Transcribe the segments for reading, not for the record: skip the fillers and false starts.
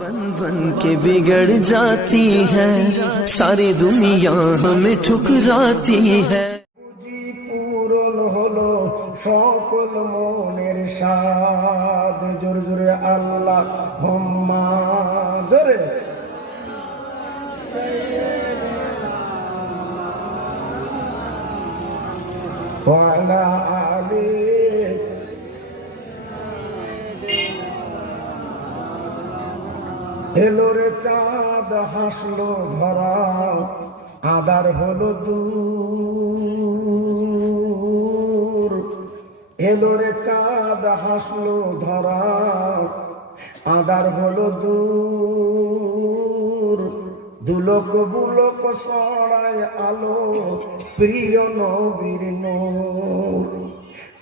बन बन के बिगड़ जाती है, सारी दुनिया हमें ठुकराती है। পূরণ হলো সকল মনের সাদ, জোরে জোরে আল্লাহ হুম্মা, জোরে ওয়ালা আলী। এলো রে চাঁদ হাসলো ধরা, আদার হলো দূর। এলো রে চাঁদ হাসলো ধরা, আদার হলো দূর। দুলোক বুলোক ছড়ায় আলো, প্রিয় নবীর নূর।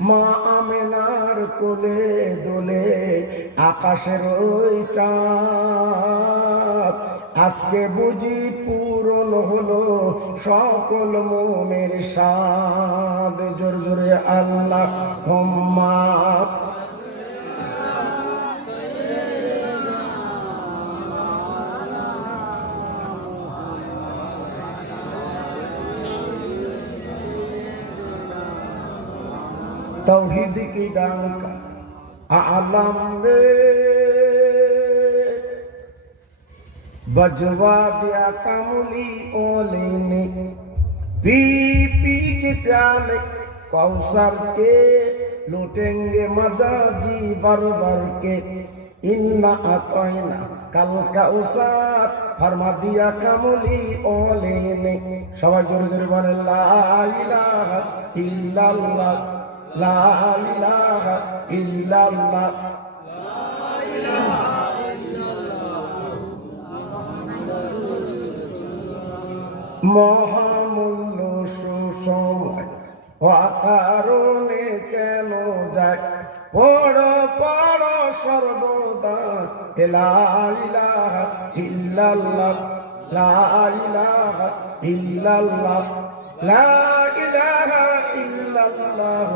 মা আমেনার কোলে দোলে আকাশের ওই চাঁদ, আজকে বুঝি পূরণ হলো সকল মনের সাদ, জোরে জোরে আল্লাহ হুম্মা। तौहीद की डंका आलम में बजवा दिया कमली ओले ने, पी पी के प्याले कौसर के लूटेंगे मजा जी भर भर के। इन्ना अतोइना कल कौसर फरमा दिया कमली ओले ने। सबाई जोरे जोरे बोले ला इलाहा इल्लल्लाह, ला इलाहा इल्लल्लाह, মহামূল্য সুসময় অকারণে কেন যায়, পড়ো পড়ো সর্বদা লা ইলাহা ইল্লাল্লাহ, লা ইলাহা ইল্লাল্লাহ, লা ইলাহা ইল্লাল্লাহ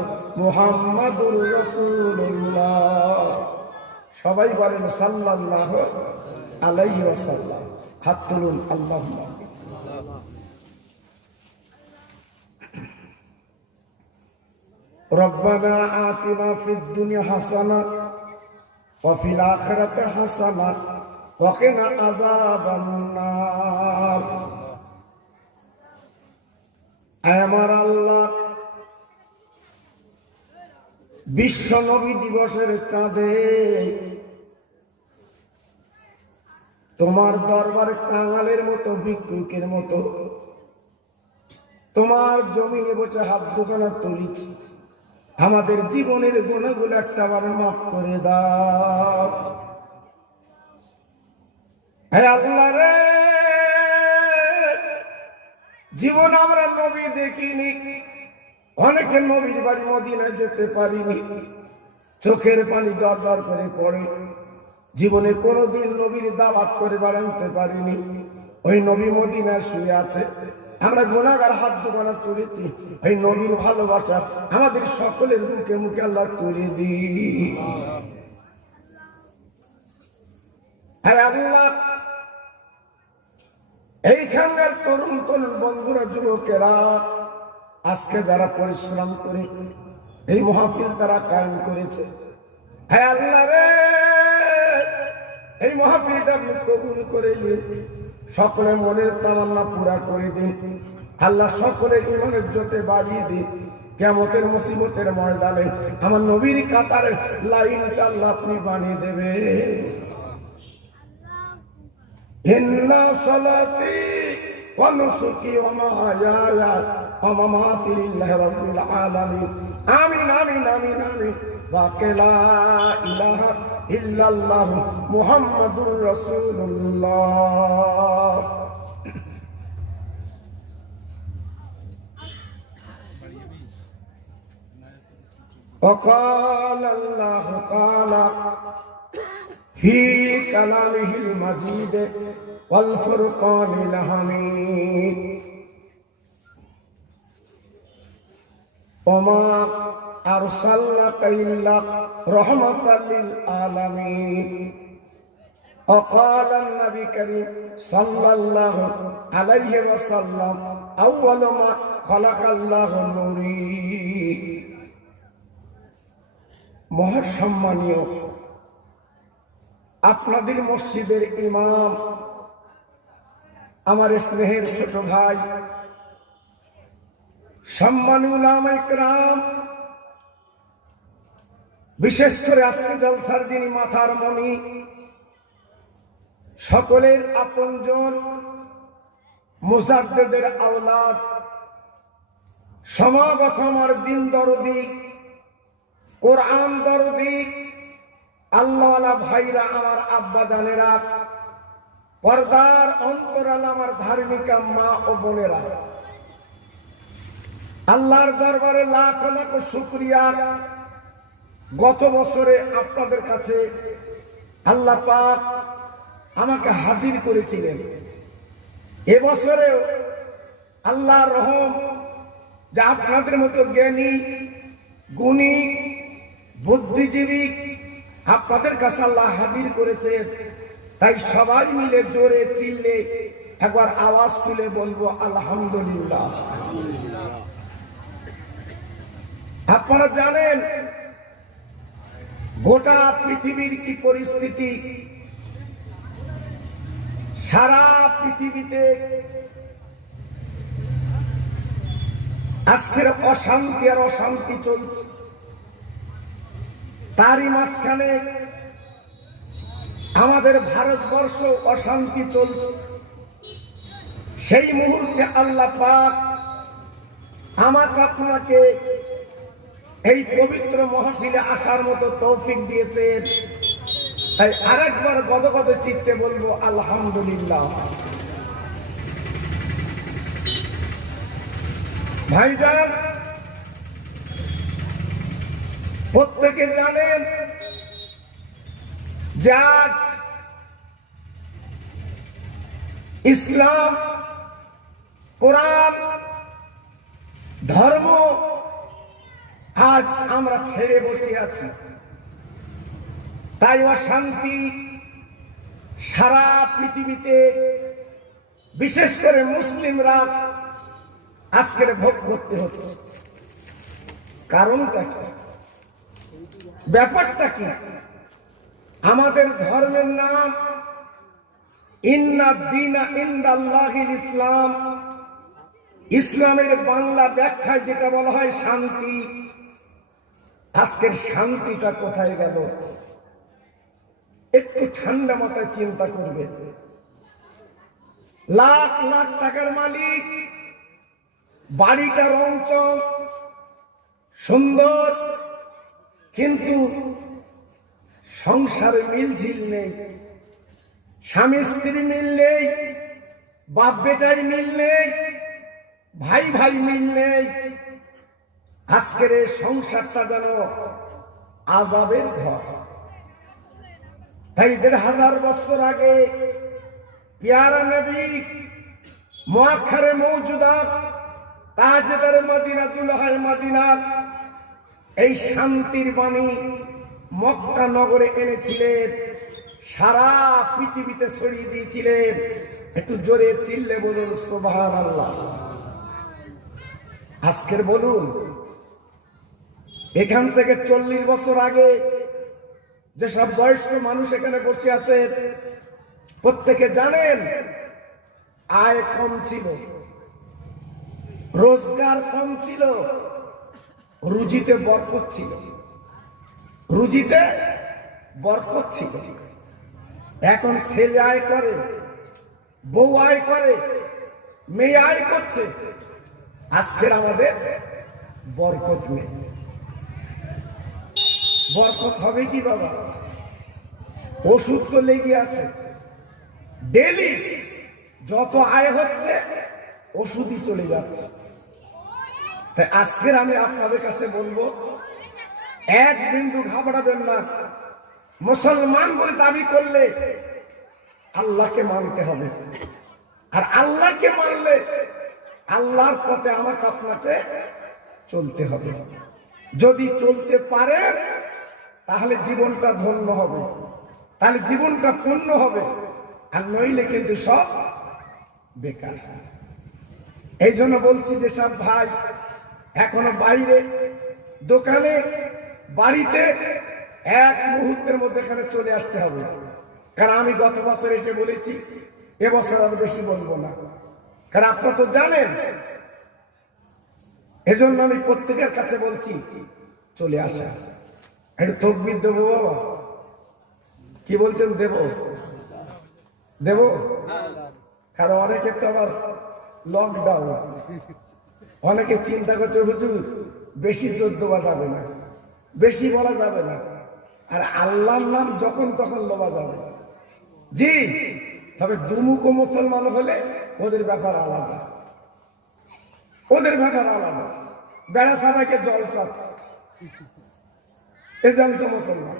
মুহাম্মাদুর রাসূলুল্লাহ। সবাই বলেন সাল্লাল্লাহু আলাইহি ওয়াসাল্লাম। হাত তুলুন আল্লাহুম্মা। রব্বানা আতিনা ফিদ দুনিয়া হাসানা ওয়া ফিল আখিরাতি হাসানা ওয়া কিনা আযাবান নার। আমার আল্লাহ, বিশ্ব নবী দিবসের চাঁদে তোমার দরবারে কাঙালের মতো ভিক্ষুকের মতো তোমার জমিনে বসে হাত দুখানা তুলেছি। আমাদের জীবনের গুণাগুলো একটাবার মাফ করে দাও। হে আল্লাহ রে, জীবন আমরা নবী দেখিনি, অনেকে নবীর বাড়ি মদিনায় যেতে পারিনি, চোখের পানি দরদর করে পড়ে। জীবনে কোনোদিন নবীর দাওয়াত করে বাড়াতে পারিনি। ওই নবী মদিনায় শুয়ে আছে, আমরা গুনাহগার হাত দুখানা তুলেছি। এই নবীর ভালোবাসা আমাদের সকলের মুখে মুখে আল্লাহ তুলে দি। আল্লাহ, এইখানকার তরুণ তরুণ বন্ধুরা, যুবকেরা আজকে যারা পরিশ্রম করে এই মাহফিল তারা কায়েম করেছে, হ্যাঁ আল্লাহ রে, এই মাহফিলটা আপনি কবুল করে নিন। সকলের মনের তামান্না পুরা করে দিন আল্লাহ। সকলের ঈমানের জ্যোতি বাড়িয়ে দিন। কিয়ামতের মুসিবতের ময়দানে আমার নবীর কাতারে লাইনটা আল্লাহ আপনি বানিয়ে দেবে। ইন্না সালাতি ওয়া নুসুকি ওয়া মাহইয়ায়া ওয়া মামাতি লিল্লাহি রাব্বিল আলামিন। আমিন আমিন আমিন আমিন। ওয়া লা ইলাহা ইল্লাল্লাহ মুহাম্মাদুর রাসূলুল্লাহ। وقال الله تعالى في كلامه المجيد والفرقان الحميد وما أرسلناك إلا رحمة للعالمين وقال النبي الكريم صلى الله عليه وسلم أول ما خلق الله النور মহাসম্মানীয় আপনাদের মসজিদের ইমাম, আমার স্নেহের ছোট ভাই, সম্মানী উলামায়ে কেরাম, বিশেষ করে আজকে জলসার যিনি মাথার মণি, সকলের আপনজন, মুজাদ্দেদের আওলাদ, সমাগত আমার দিন দরদি, কোরআন দরদি, আল্লাহওয়ালা ভাইরা, আমার আব্বা জানেরা, পর্দার অন্তরাল আমার ধার্মিকা মা ও বোনেরা, আল্লাহর দরবারে লাখ লাখ শুকরিয়া। গত বছরে আপনাদের কাছে আল্লাহ পাক আমাকে হাজির করেছিলেন। এবছরেও আল্লাহর রহম, যা আপনাদের মতো জ্ঞানী, গুণী, বুদ্ধিজীবী আপনাদের কাছে আল্লাহ হাজির করেছে। তাই সবাই মিলে জোরে চিল্লে একবার আওয়াজ তুলে বলবো আলহামদুলিল্লাহ। আপনারা জানেন গোটা পৃথিবীর কি পরিস্থিতি। সারা পৃথিবীতে আজকের অশান্তি আর অশান্তি চলছে। তারই মাঝখানে আমাদের ভারতবর্ষ অশান্তি চলছে। সেই মুহূর্তে আল্লাহ পাক আমাকে আপনাকে এই পবিত্র মহফিলে আসার মতো তৌফিক দিয়েছেন। তাই আরেকবার গদগদ চিত্তে বলবো আলহামদুলিল্লাহ। ভাইজান, প্রত্যেকে জানেন যে আজ ইসলাম, কোরআন, ধর্ম আজ আমরা ছেড়ে বসে আছি। তাই অশান্তি সারা পৃথিবীতে, বিশেষ করে মুসলিমরা আজকের ভোগ করতে হচ্ছে। কারণটা কি? ব্যাপারটা কি? আমাদের ধর্মের নাম ইন্নাদ দীনা ইনদাল্লাহিল ইসলাম। ইসলামের বাংলা ব্যাখ্যায় যেটা বলা হয় শান্তি। আজকের শান্তিটা কোথায় গেল? একটু ঠান্ডা মাথায় চিন্তা করবে। লাখ লাখ টাকার মালিক, বাড়িটা রংচং সুন্দর, কিন্তু সংসারে মিলঝিল নেই, স্বামী স্ত্রী মিল নেই, বাপ বেটার মিল নেই, ভাই ভাই মিল নেই। আজকের এই সংসারটা যেন আযাবের ঘর। তাই ১৫০০ বছর আগে পিয়ারা নবী মুআক্খারে মওজুদাত তাজদার মদিনা দুলহায়ে মদিনা এই শান্তির বাণী মক্কা নগরে এনেছিলেন, সারা পৃথিবীতে ছড়িয়ে দিয়েছিলেন। একটু জোরে চিল্লে বলুন সুবহানাল্লাহ। আজকের বলুন, এখান থেকে ৪০ বছর আগে যেসব বয়স্ক মানুষ এখানে বসে আছে, প্রত্যেকে জানেন আয় কম ছিল, রোজগার কম ছিল, রুজিতে বরকত ছিল। রুজিতে বরকত ছিল। এখন ছেলে আয় করে, বউ আয় করে, মেয়ে আয় করছে। আজকের আমাদের বরকত নেই। বরকত হবে কি বাবা? ওষুধ তো লেগে আছে, ডেলি যত আয় হচ্ছে ওষুধই চলে যাচ্ছে। তাই আজকের আমি আপনাদের কাছে বলবো, এক বিন্দু ঘাবড়াবেন না। মুসলমান বলে দাবি করলে আল্লাহকে মানতে হবে, আর আল্লাহকে মানলে আল্লাহর পথে আমাকে আপনাকে চলতে হবে। যদি চলতে পারেন তাহলে জীবনটা ধন্য হবে, তাহলে জীবনটা পূর্ণ হবে, আর নইলে কিন্তু সব বেকার। এই জন্য বলছি যে সব ভাই এখনো বাইরে, দোকানে, বাড়িতে এক মুহূর্তের মধ্যে এখানে চলে আসতে হবে। কারণ আমি গত বছর এসে বলেছি, এবছর আর বেশি বলবো না, কারণ আপনারা তো জানেন। এজন্য আমি প্রত্যেকের কাছে বলছি চলে আসা। একটু তকবির দেবো বাবা, কি বলছেন? দেব দেব? কারণ অনেকে তো আবার লকডাউন, অনেকে চিন্তা করছে হুজুর বেশি জোর দেওয়া যাবে না, বেশি বলা যাবে না, আর আল্লাহর নাম যখন তখন লওয়া যাবে না। জি, তবে দুমুখো মুসলমান হলে ওদের ব্যাপার আলাদা, ওদের ব্যাপার আলাদা। বেড়া সবাইকে জল চাচ্ছে, এজন্য তো মুসলমান।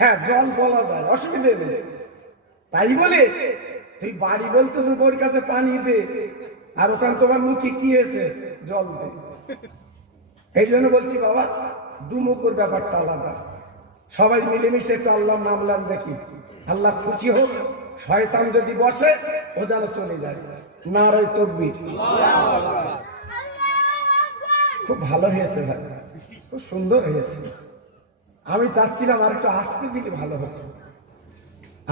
হ্যাঁ, জল বলা যায়, অসুবিধে নেই। তাই বলে তুই বাড়ি বলতেছ ওর কাছে পানি দে, আর ওখানে তোমার মুখে কি এসে জল দে। এই জন্য বলছি বাবা, দুমুখের ব্যাপারটা আলাদা। সবাই মিলেমিশে একটু আল্লাহর নাম নাম দেখি, আল্লাহ খুশি হোক। শয়তান যদি বসে ও যেন চলে যায়। নারায়ে তাকবীর। খুব ভালো হয়েছে ভাই, খুব সুন্দর হয়েছে। আমি চাচ্ছিলাম আর একটু আসতে দিলে ভালো হতো।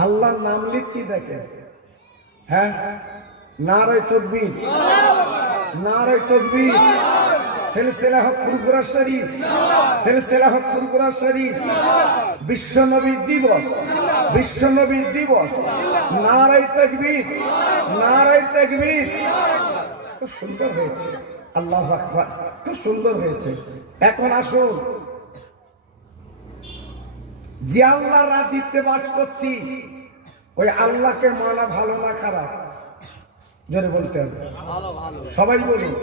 আল্লাহর নাম লিখছি দেখে, হ্যাঁ, নারায়ে তাকবীর, নারায়ে তাকবীর। সিলসিলা হক ফুরফুরা শরীফ, সিলসিলা হক ফুরফুরা শরীফ। বিশ্ব নবী দিবস, বিশ্ব নবী দিবস। নারায়ে তাকবীর, নারায়ে তাকবীর। খুব সুন্দর হয়েছে, আল্লাহু আকবার, খুব সুন্দর হয়েছে। এখন আসুন, যে আল্লাহ রাজিতে বাস করছি, ওই আল্লাহকে মানা ভালো না খারাপ? জোরে বলতে হবে, সবাই বলুন।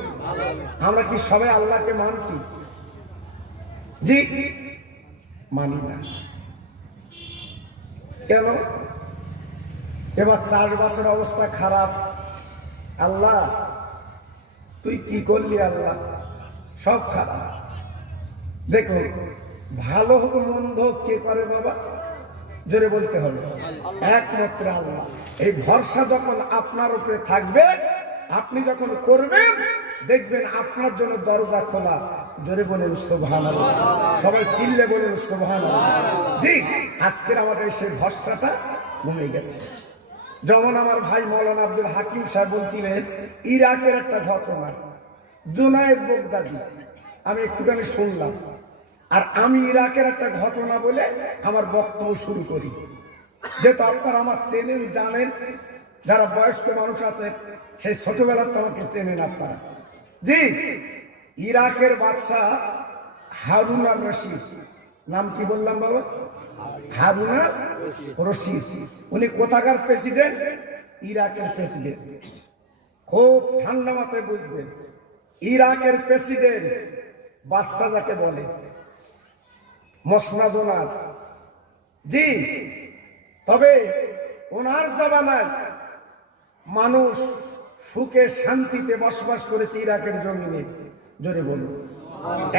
আমরা কি সবাই আল্লাহকে মানছি? জি, মানি না। কেন? এবার চাষবাসের অবস্থা খারাপ। আল্লাহ তুই কি করলি? আল্লাহ সব খারাপ। দেখুন, ভালো হোক মন্দ কে করে বাবা? জোরে বলতে হবে, একমাত্র আল্লাহ। এই ভরসা যখন আপনার উপরে থাকবে, আপনি যখন করবেন, দেখবেন আপনার জন্য দরজা খোলা। জোরে বলেন সুবহানাল্লাহ, সবাই চিল্লে বলেন সুবহানাল্লাহ। জি, আজকের আমাদের সেই ভরসাটা কমে গেছে। যেমন আমার ভাই মৌলানা আব্দুল হাকিম সাহেব বলছিলেন ইরাকের একটা ঘটনা, জুনায়েদ বাগদাদি, আমি একটুখানি শুনলাম। আর আমি ইরাকের একটা ঘটনা বলে আমার বক্তব্য শুরু করি, যেহেতু আপনারা আমার চেনেন, জানেন। যারা বয়স্ক মানুষ আছে সেই ছোটবেলার তো আমাকে চেনেন আপনারা। জি, ইরাকের বাদশাহ হারুন আর রশিদ, নাম কি বললাম বাবা? হারুন আর রশিদ। উনি কোথাকার প্রেসিডেন্ট? ইরাকের প্রেসিডেন্ট। খুব ঠান্ডা মাথায় বুঝবেন, ইরাকের প্রেসিডেন্ট বাদশাহ যাকে বলে, মসনাদ ওনার। জি, তবে ওনার জামানায় মানুষ সুখে শান্তিতে বসবাস করেছে ইরাকের জমিনে। জোরে বলুন,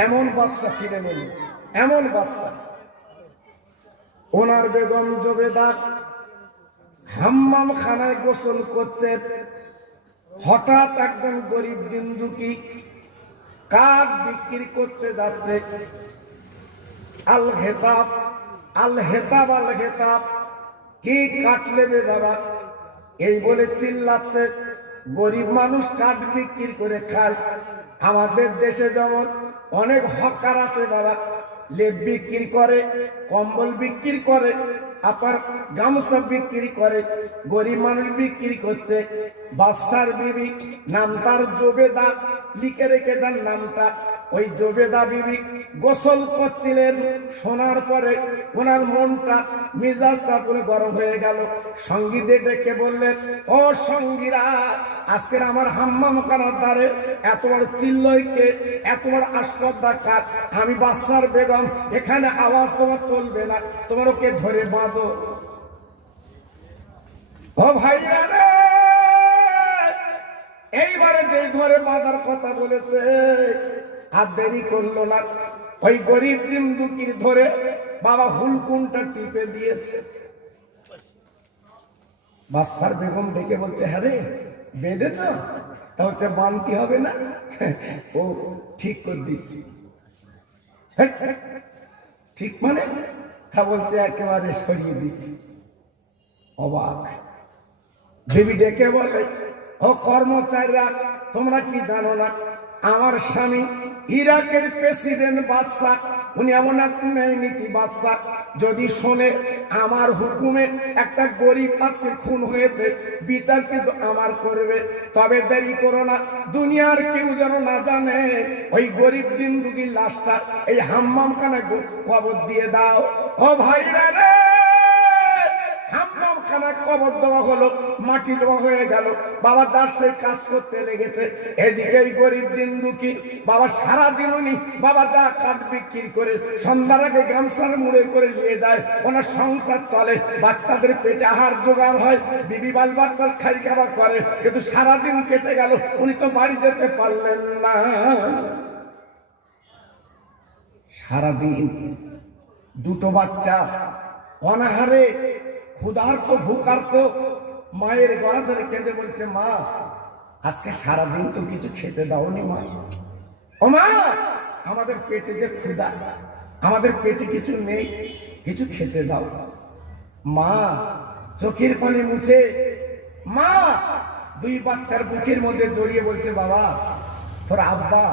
এমন বাদশা ছিলেন উনি, এমন বাদশা। ওনার বেগম জবেদা হাম্মাম খানায় গোসল করছে, হঠাৎ একজন গরিব দিনদুকি কাঠ বিক্রি করতে যাচ্ছে। আল হেতাব, আল হেতাব, আল হেতাব, কি কাঠ নেবে বাবা? এই বলে চিল্লাচ্ছে। গরিব মানুষ কাঠ বিক্রি করে খায়। আমাদের দেশে যেমন অনেক হকার আছে বাবা, লেপ বিক্রি করে, কম্বল বিক্রি করে, আপনার গামছা বিক্রি করে, গরিব মানুষ বিক্রি করছে। বাদশার বিবি, নাম তার জবেদা, লিখে রেখে দেন নামটা। ওই জবেদা বিবি গোসল করছিলেন, শোনার পরে ওনার মনটা, মেজাজটা পুরো গরম হয়ে গেল। সঙ্গীদের ডেকে বললেন, ও সঙ্গীরা, আজকের আমার হাম্মাম খানার দ্বারে এত বড় চিল্লইকে, এত বড় আসপদ্দা কার? আমি বাদশার বেগম, এখানে আওয়াজ তোমার চলবে না, তোমার ওকে ধরে বাঁধো। ও ভাইরা রে, এইবারে যে ধরে বাঁধার কথা বলেছে, আর দেরি করলো না। ওই গরিব দিনদুকির ধরে বাবা হুলকুনটা টিপে দিয়েছে। বাচ্চার বেগম ডেকে বলছে, হ্যাঁ রে বেঁধেছ? তা হচ্ছে বানতে হবে না? ও ঠিক করে দিচ্ছি। ঠিক মানে? তা বলছে একেবারে সরিয়ে দিচ্ছি। অবাক। দেবী ডেকে বলে, ও কর্মচারীরা, তোমরা কি জানো না আমার স্বামী ইরাকের প্রেসিডেন্ট বাদশা, উনি এমন এক নীতি বাদশা, যদি শোনে আমার হুকুমে একটা গরিব আজকে খুন হয়েছে, বিচার কিন্তু আমার করবে। তবে দেরি করো না, দুনিয়ার কেউ যেন না জানে ওই গরিব দিনদুগির লাশটা এই হাম্মাম খানায় কবর দিয়ে দাও। ও ভাইরা রে, হাম্মামখানা কবর দেওয়া হলো, মাটি দেওয়া হয়ে গেল। বাবা তার সেই কাজ করতে লেগেছে। এদিকে এই গরিব দিন দুঃখী বাবা সারাদিন উনি বাবা যা কাঠ বিক্রি করে সন্ধ্যার আগে গামছার মুড়ে করে নিয়ে যায়, ওনার সংসার চলে, বাচ্চাদের পেটে আহার জোগাড় হয়, বিবি বাল বাচ্চার খাই খাওয়া করে। কিন্তু সারাদিন কেটে গেল, উনি তো বাড়ি যেতে পারলেন না। সারাদিন দুটো বাচ্চা অনাহারে ক্ষুধার্ত ভুকার্ত মায়ের গলা ধরে কেঁদে বলছে, মা আজকে সারাদিন তো কিছু খেতে দাওনি মা। ও মা, আমাদের পেটে যে ক্ষুধা, আমাদের পেটে কিছু নেই, কিছু খেতে দাও। মা চোখের পানি মুছে মা দুই বাচ্চার বুকের মধ্যে জড়িয়ে বলছে, বাবা তোর আব্বা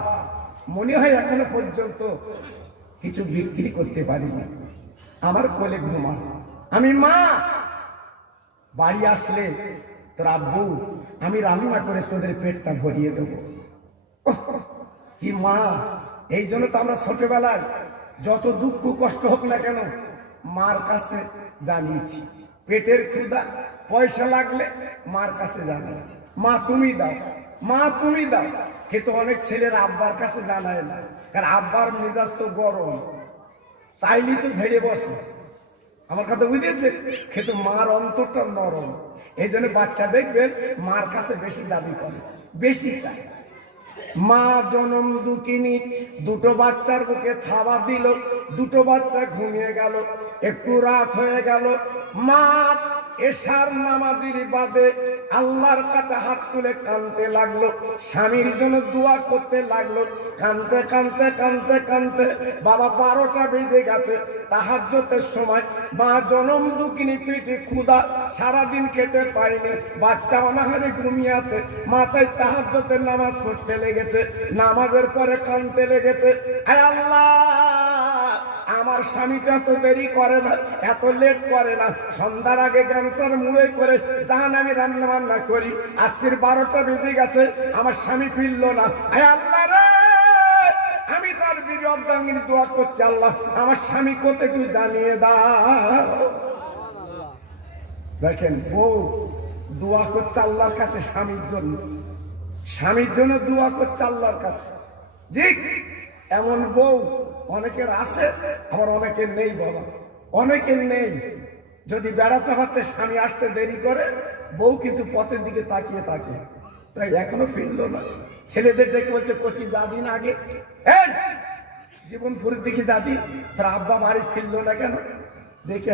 মনে হয় এখনো পর্যন্ত কিছু বিক্রি করতে পারিনি, আমার কোলে ঘুমা। আমি মা বাড়ি আসলে তোর আব্বু আমি রান্না করে তোদের পেটটা ভরিয়ে দেব। কি মা! এই জন্য তো আমরা ছোটবেলায় যত দুঃখ কষ্ট হোক না কেন মার কাছে জানিয়েছি। পেটের ক্ষুধা পয়সা লাগলে মার কাছে জানাই, মা তুমি দাও, মা তুমি দাও। কিন্তু অনেক ছেলের আব্বার কাছে জানায় না, কারণ আব্বার মেজাজ তো গরম, চাইলি তো ঝেড়ে বসে। আমার কথা বুঝেছে? কিন্তু মার অন্তরটা নরম, এই জন্য বাচ্চা দেখবেন মার কাছে বেশি দাবি করে, বেশি চায়। মা জনম দুঃখিনী, দুটো বাচ্চার বুকে থাবা দিল, দুটো বাচ্চা ঘুমিয়ে গেল। একটু রাত হয়ে গেল, মা এশার নামাজের বাদে আল্লাহর কাছে হাত তুলে কাঁদতে লাগলো, স্বামীর জন্য দোয়া করতে লাগলো। কাঁদতে কাঁদতে কাঁদতে কাঁদতে বাবা 12টা বেজে গেছে। তাহাজ্জুদের সময় মা জনম দুঃখিনী, পেটে ক্ষুধা, সারাদিন খেতে পায়নি, বাচ্চা অনাহারে ঘুমিয়ে আছে। মাথায় তাহাজ্জুদের নামাজ পড়তে লেগেছে, নামাজের পরে কাঁদতে লেগেছে, আয় আল্লাহ আমার স্বামীটা এত দেরি করে না, এত লেট করে না, সন্ধ্যার আগে গামছার মুড়ে করে জান আমি রান্না বান্না করি। আজকের 12টা বেজে গেছে, আমার স্বামী ফিরলো না। আয় আল্লাহ রে, আমি তার বিরোধাঙ্গিনী দোয়া করছি, আল্লাহ আমার স্বামী কোথায় তুই জানিয়ে দাও। দেখেন বউ দোয়া করছে আল্লাহর কাছে স্বামীর জন্য, স্বামীর জন্য দোয়া করছে আল্লাহর কাছে। জি, এমন বউ অনেকের আছে, আবার অনেকের নেই বাবা, অনেকের নেই। যদি বেড়া চাপাতে স্বামী আসতে দেরি করে, বউ কিন্তু পথের দিকে তাকিয়ে থাকে, তাই এখনো ফিরলো না। ছেলেদের দেখে বলছে, কচি যাদিন আগে জীবনপুরের দিকে যাদি, তার আব্বা বাড়ি ফিরলো না কেন দেখে।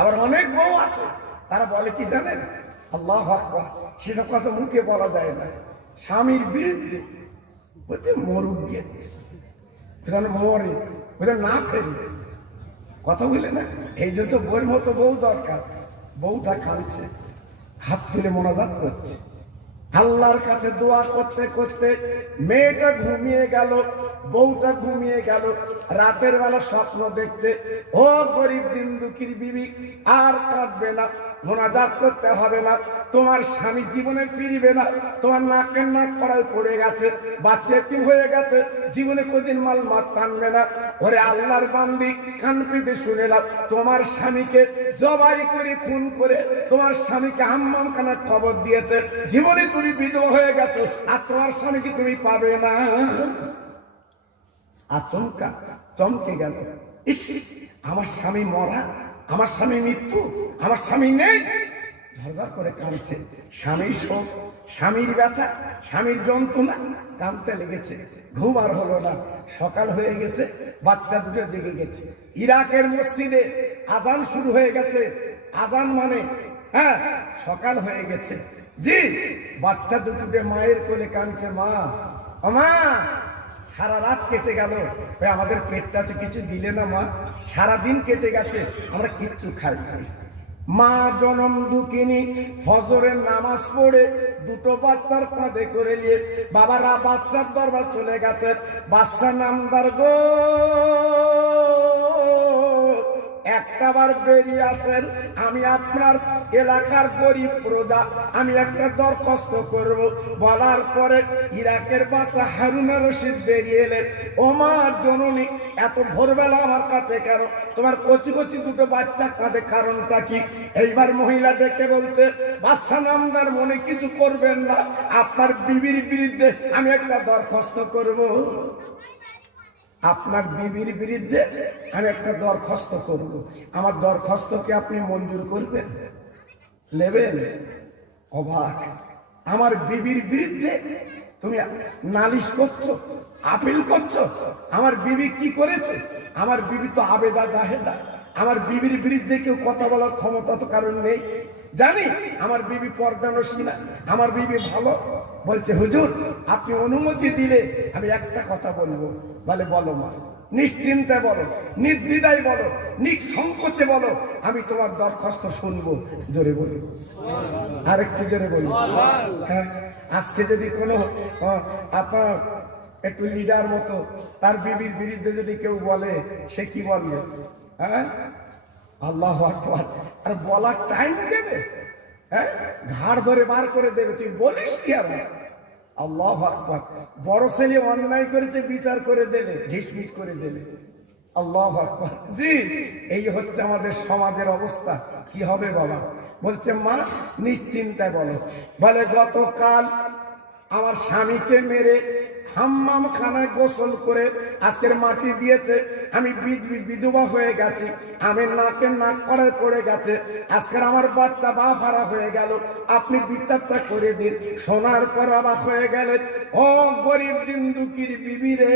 আবার অনেক বউ আছে, তারা বলে কি জানেন, আল্লাহু আকবার, সেসব কথা মুখে বলা যায় না, স্বামীর বিরুদ্ধে বলছে মরুক গিয়ে মরে, বুঝলেন না, ফেরি কথা বলে না। এই জন্য বউর মতো বউ দরকার। বউটা কাঁদছে, হাত তুলে মোনাজাত করছে, আল্লাহর কাছে দোয়া করতে করতে মেয়েটা ঘুমিয়ে গেল, বউটা ঘুমিয়ে গেল। রাতের বেলা স্বপ্ন দেখছে, ও গরিব দিন দুঃখীর বিবি আর কাঁদবে না, মোনাজাত করতে হবে না, তোমার স্বামী জীবনে ফিরবে না, তোমার নাকের নাক পড়ায় পড়ে গেছে, বাচ্চা একটু হয়ে গেছে, জীবনে কোনদিন মাল মাত টানবে না। ওরে আল্লাহর বান্দি, কান পেতে শুনে নাও, তোমার স্বামীকে জবাই করে খুন করে তোমার স্বামীকে হাম্মামখানার কবর দিয়েছে, জীবনে তুমি বিধবা হয়ে গেছো, আর তোমার স্বামীকে তুমি পাবে না। আচমকা চমকে গেল, ইস আমার স্বামী মরা, আমার স্বামী মৃত্যু, আমার স্বামী নেই। ঝরঝর করে কাঁদছে, স্বামীর শোক, স্বামীর ব্যথা, স্বামীর যন্ত্রণা, কাঁদতে লেগেছে। ঘুম আর হলো না, সকাল হয়ে গেছে, বাচ্চা দুটো জেগে গেছে। ইরাকের মসজিদে আজান শুরু হয়ে গেছে। আজান মানে হ্যাঁ সকাল হয়ে গেছে, জি বাচ্চা দুটোকে মায়ের কোলে কাঁদছে, মা মা সারা রাত কেটে গেল, আমাদের পেটটাতে কিছু দিলে না মা, সারাদিন কেটে গেছে, আমরা কিচ্ছু খাই। মা জনম দুঃখিনী ফজরের নামাজ পড়ে দুটো বাচ্চার কাঁধে করে নিয়ে বাবারা বাচ্চার দরবার চলে গেছে। বাচ্চা নামদার গো একটাবার বেরিয়ে আসেন, আমি আপনার এলাকার গরিব প্রজা, আমি একটা দরখাস্ত করব। বলার পরে ইরাকের বাচ্চা হারুন রশিদ বেরিয়ে এলেন। ও মা জননী, এত ভোরবেলা আমার কাছে কেন? তোমার কচি কচি দুটো বাচ্চা কাঁধে, কারণটা কি? এইবার মহিলা ডেকে বলছে, বাচ্চা নামদার মনে কিছু করবেন না, আপনার বিবির বিরুদ্ধে আমি একটা দরখাস্ত করব। আপনার বিবির বিরুদ্ধে আমি একটা দরখাস্ত করব, আমার দরখাস্তকে আপনি মঞ্জুর করবেন, নেবেন? অবাক, আমার বিবির বিরুদ্ধে তুমি নালিশ করছো, আপিল করছো? আমার বিবি কি করেছে? আমার বিবি তো আবেদা জাহেদা, আমার বিবির বিরুদ্ধে কেউ কথা বলার ক্ষমতা তো কারণ নেই। জানি আমার বিবি পর্দানসী না, আমার বিবি ভালো। বলছে হুজুর আপনি অনুমতি দিলে আমি একটা কথা বলবো। বলে বলো মা, নিশ্চিন্তে বলো, নির্দ্বিধায় বলো, নিঃসংকোচে বলো, আমি তোমার দরখাস্ত শুনবো। জোরে বলি, আরেকটু জোরে বলি। হ্যাঁ, আজকে যদি কোনো আপনার একটু লিডার মতো তার বিবির বিরুদ্ধে যদি কেউ বলে, সে কি বলবে? হ্যাঁ, আল্লাহু আকবার। আর বলার টাইম দেবে? হ্যাঁ, ঘাড় ধরে বার করে দেবে। তুই বলিস কি? আর আল্লাহু আকবার। বড় ছেলে অন্যায় করেছে, বিচার করে দেবে, ঢিসমিস করে দেবে। আল্লাহু আকবার। জি, এই হচ্ছে আমাদের সমাজের অবস্থা। কি হবে বাবা? বলছে মা নিশ্চিন্তায় বলো। বলে গতকাল আমার স্বামীকে মেরে হাম্মাম খানায় গোসল করে আজকের মাটি দিয়েছে, আমি বিধবা হয়ে গেছি, আমি নাকে নাক করায় পড়ে গেছে, আজকের আমার বাচ্চা বাপ হারা হয়ে গেল, আপনি বিচারটা করে দিন। শোনার পর অবাক হয়ে গেলেন। ও গরিব দিন দুঃখীর বিবি রে,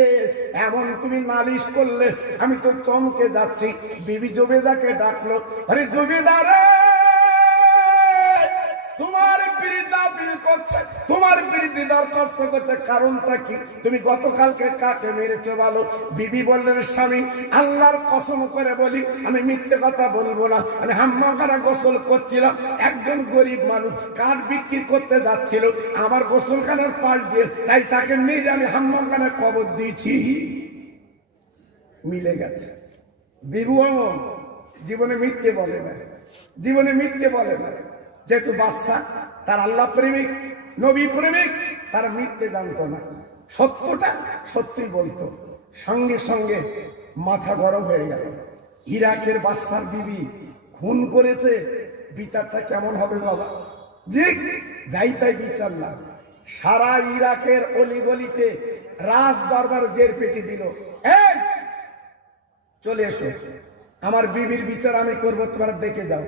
এমন তুমি নালিশ করলে আমি তো চমকে যাচ্ছি। বিবি জবেদাকে ডাকলো, আরে জবেদা রে, তোমার বিরুদ্ধে আপিল করছে, তোমার বিরুদ্ধে দরখাস্ত করছে, কারণটা কি? তুমি গতকালকে কাকে মেরেছো বলো? বিবি বললেন, স্বামী আল্লাহর কসম করে বলি আমি মিথ্যে কথা বলবো না, আমি হাম্মামখানা গোসল করছিলাম, একজন গরিব মানুষ কাঠ বিক্রি করতে যাচ্ছিল আমার গোসলখানার পাশ দিয়ে, তাই তাকে মেরে আমি হাম্মামখানায় কবর দিয়েছি। মিলে গেছে। বিবু জীবনে মিথ্যে বলে না, জীবনে মিথ্যে বলে না। যেহেতু বাচ্চা, তার আল্লাহ প্রেমিক, নবী প্রেমিক, তার মিথ্যে জানতো না, সত্যটা সত্যি বলতো। সঙ্গে সঙ্গে মাথা গরম হয়ে গেল। ইরাকের বাচ্চার বিবি খুন করেছে, বিচারটা কেমন হবে বাবা? জি, যাই তাই বিচার না। সারা ইরাকের অলিগলিতে রাজ দরবার জের পেটি দিল, এই চলে এসো, আমার বিবির বিচার আমি করবো, তোমরা দেখে যাও,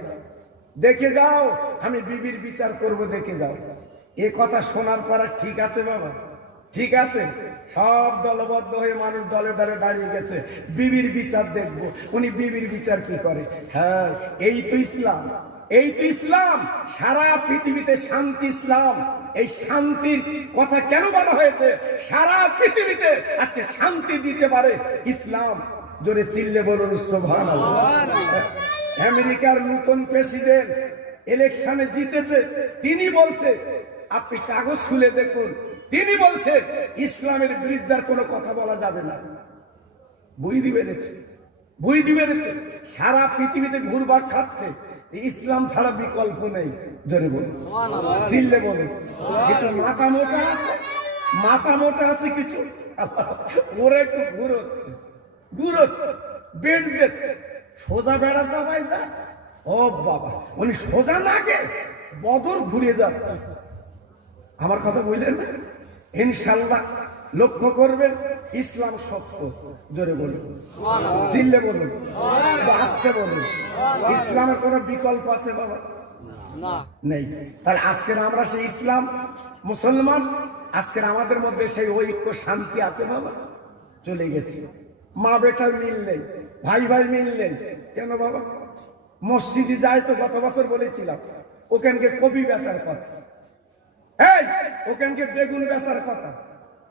দেখে যাও, আমি বিবির বিচার করব, দেখে যাও। এ কথা শোনার পর ঠিক আছে বাবা, ঠিক আছে। সব দলবদ্ধ হয়ে মানুষ দলে দলে দাঁড়িয়ে গেছে, বিবির বিচার দেখব। উনি বিবির বিচার কি করে? হ্যাঁ, এই তো ইসলাম, এই তো ইসলাম। সারা পৃথিবীতে শান্তি ইসলাম। এই শান্তির কথা কেন বলা হয়েছে? সারা পৃথিবীতে আজকে শান্তি দিতে পারে ইসলাম। জোরে চিল্লে বলুন সুবহানাল্লাহ। আমেরিকার নতুন প্রেসিডেন্ট ইলেকশনে জিতেছে, তিনি বলছে, আপনি কাগজ খুলে দেখুন, তিনি বলছে ইসলামের বিরুদ্ধে আর কোনো কথা বলা যাবে না। বুঝতে পেরেছে, বুঝতে পেরেছে। সারা পৃথিবীতে ঘুরবাক খাচ্ছে, ইসলাম ছাড়া বিকল্প নেই। জোরে বলুন, চিল্লে বলুন। কিছু মাথা মোটা আছে, মাথা মোটা আছে কিছু, ওরা একটু ঘুরোচ্ছে, ঘুরোচ্ছে, বেড দিচ্ছে, সোজা বেড়া চাপাই যায়। ও বাবা, উনি সোজা না গে বদর ঘুরে যাবে। আমার কথা বুঝলেন না? ইনশাল্লাহ লক্ষ্য করবেন, ইসলাম সত্য। জোরে বলুন, চিল্লে বলুন, আজকে বলুন, ইসলামের কোনো বিকল্প আছে বাবা? নেই। তাহলে আজকের আমরা সেই ইসলাম মুসলমান, আজকের আমাদের মধ্যে সেই ঐক্য শান্তি আছে বাবা? চলে গেছে। মা বেটার মিল নেই, ভাই ভাই মিল নেই। কেন বাবা? মসজিদে যায় তো, গত বছর বলেছিলাম, ওখানকে কপি বেচার কথা, এই ওখানকে বেগুন বেচার কথা,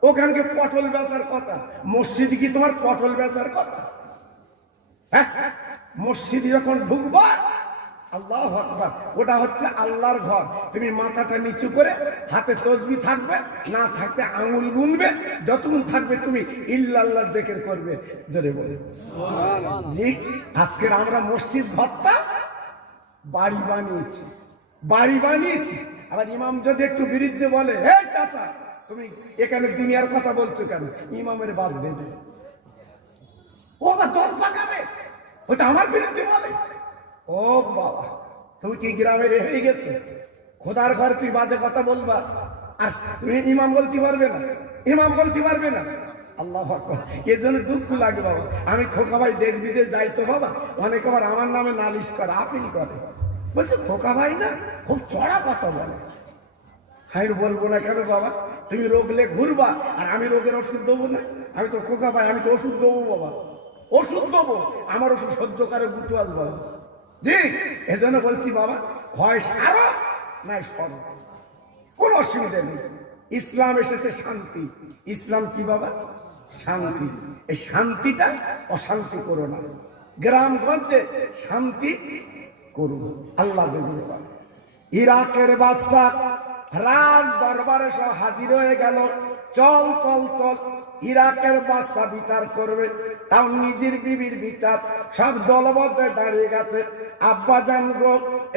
ওখানকে পটল বেচার কথা। মসজিদ কি তোমার পটল বেচার কথা? হ্যাঁ, মসজিদ যখন ঢুকবা, আল্লাহু আকবার, ওটা হচ্ছে আল্লাহর ঘর। তুমি মাথাটা নিচু করে, হাতে তসবিহ থাকবে, না থাকবে আঙুল গুনবে, যতক্ষণ থাকবে তুমি ইল্লাল্লাহ জিকির করবে। জোরে বলে জি। আজকের আমরা মসজিদ ঘরটা বাড়ি বানিয়েছি, বাড়ি বানিয়েছি। আবার ইমাম যদি একটু বিরুদ্ধে বলে, এই চাচা তুমি এখানে দুনিয়ার কথা বলছো কেন, ইমামের বাদ দেবে, ও আবার দল পাকাবে, ওটা আমার বিরুদ্ধে বলে। ও বাবা, তুমি কি গ্রামের হয়ে গেছে? খোদার ঘর তুই বাজে কথা বলবা, আর তুমি ইমাম বলতে পারবে না, ইমাম বলতে পারবে না। আল্লাহু আকবার। এর জন্য দুঃখ লাগে বাবা। আমি খোকা ভাই দেশ বিদেশ যাই তো বাবা, অনেক আবার আমার নামে নালিশ করে, আপিল করে, বলছে খোকা ভাই না খুব চড়া কথা বলে। আমি বলবো না কেন বাবা, তুমি রোগলে ঘুরবা আর আমি রোগের ওষুধ দেবো না? আমি তো খোকা ভাই, আমি তো ওষুধ দেবো বাবা, ওষুধ দেবো, আমার ওষুধ সহ্য করে বুঝতে আসবো জি। এজন্য বলছি বাবা, হয় সারা নাই সর, কোন অসুবিধা নেই। ইসলাম এসেছে শান্তি। ইসলাম কি বাবা? শান্তি। এই শান্তিটা অশান্তি করো না, গ্রামগঞ্জে শান্তি করুন, আল্লাহ দেবে। ইরাকের বাদশা রাজ দরবারে সব হাজির হয়ে গেল। চল চল চল, ইরাকের বাদশা বিচার করবে, তাও নিজের বিবির বিচার। সব দলবদ্ধ দাঁড়িয়ে গেছে। আব্বা জান গো,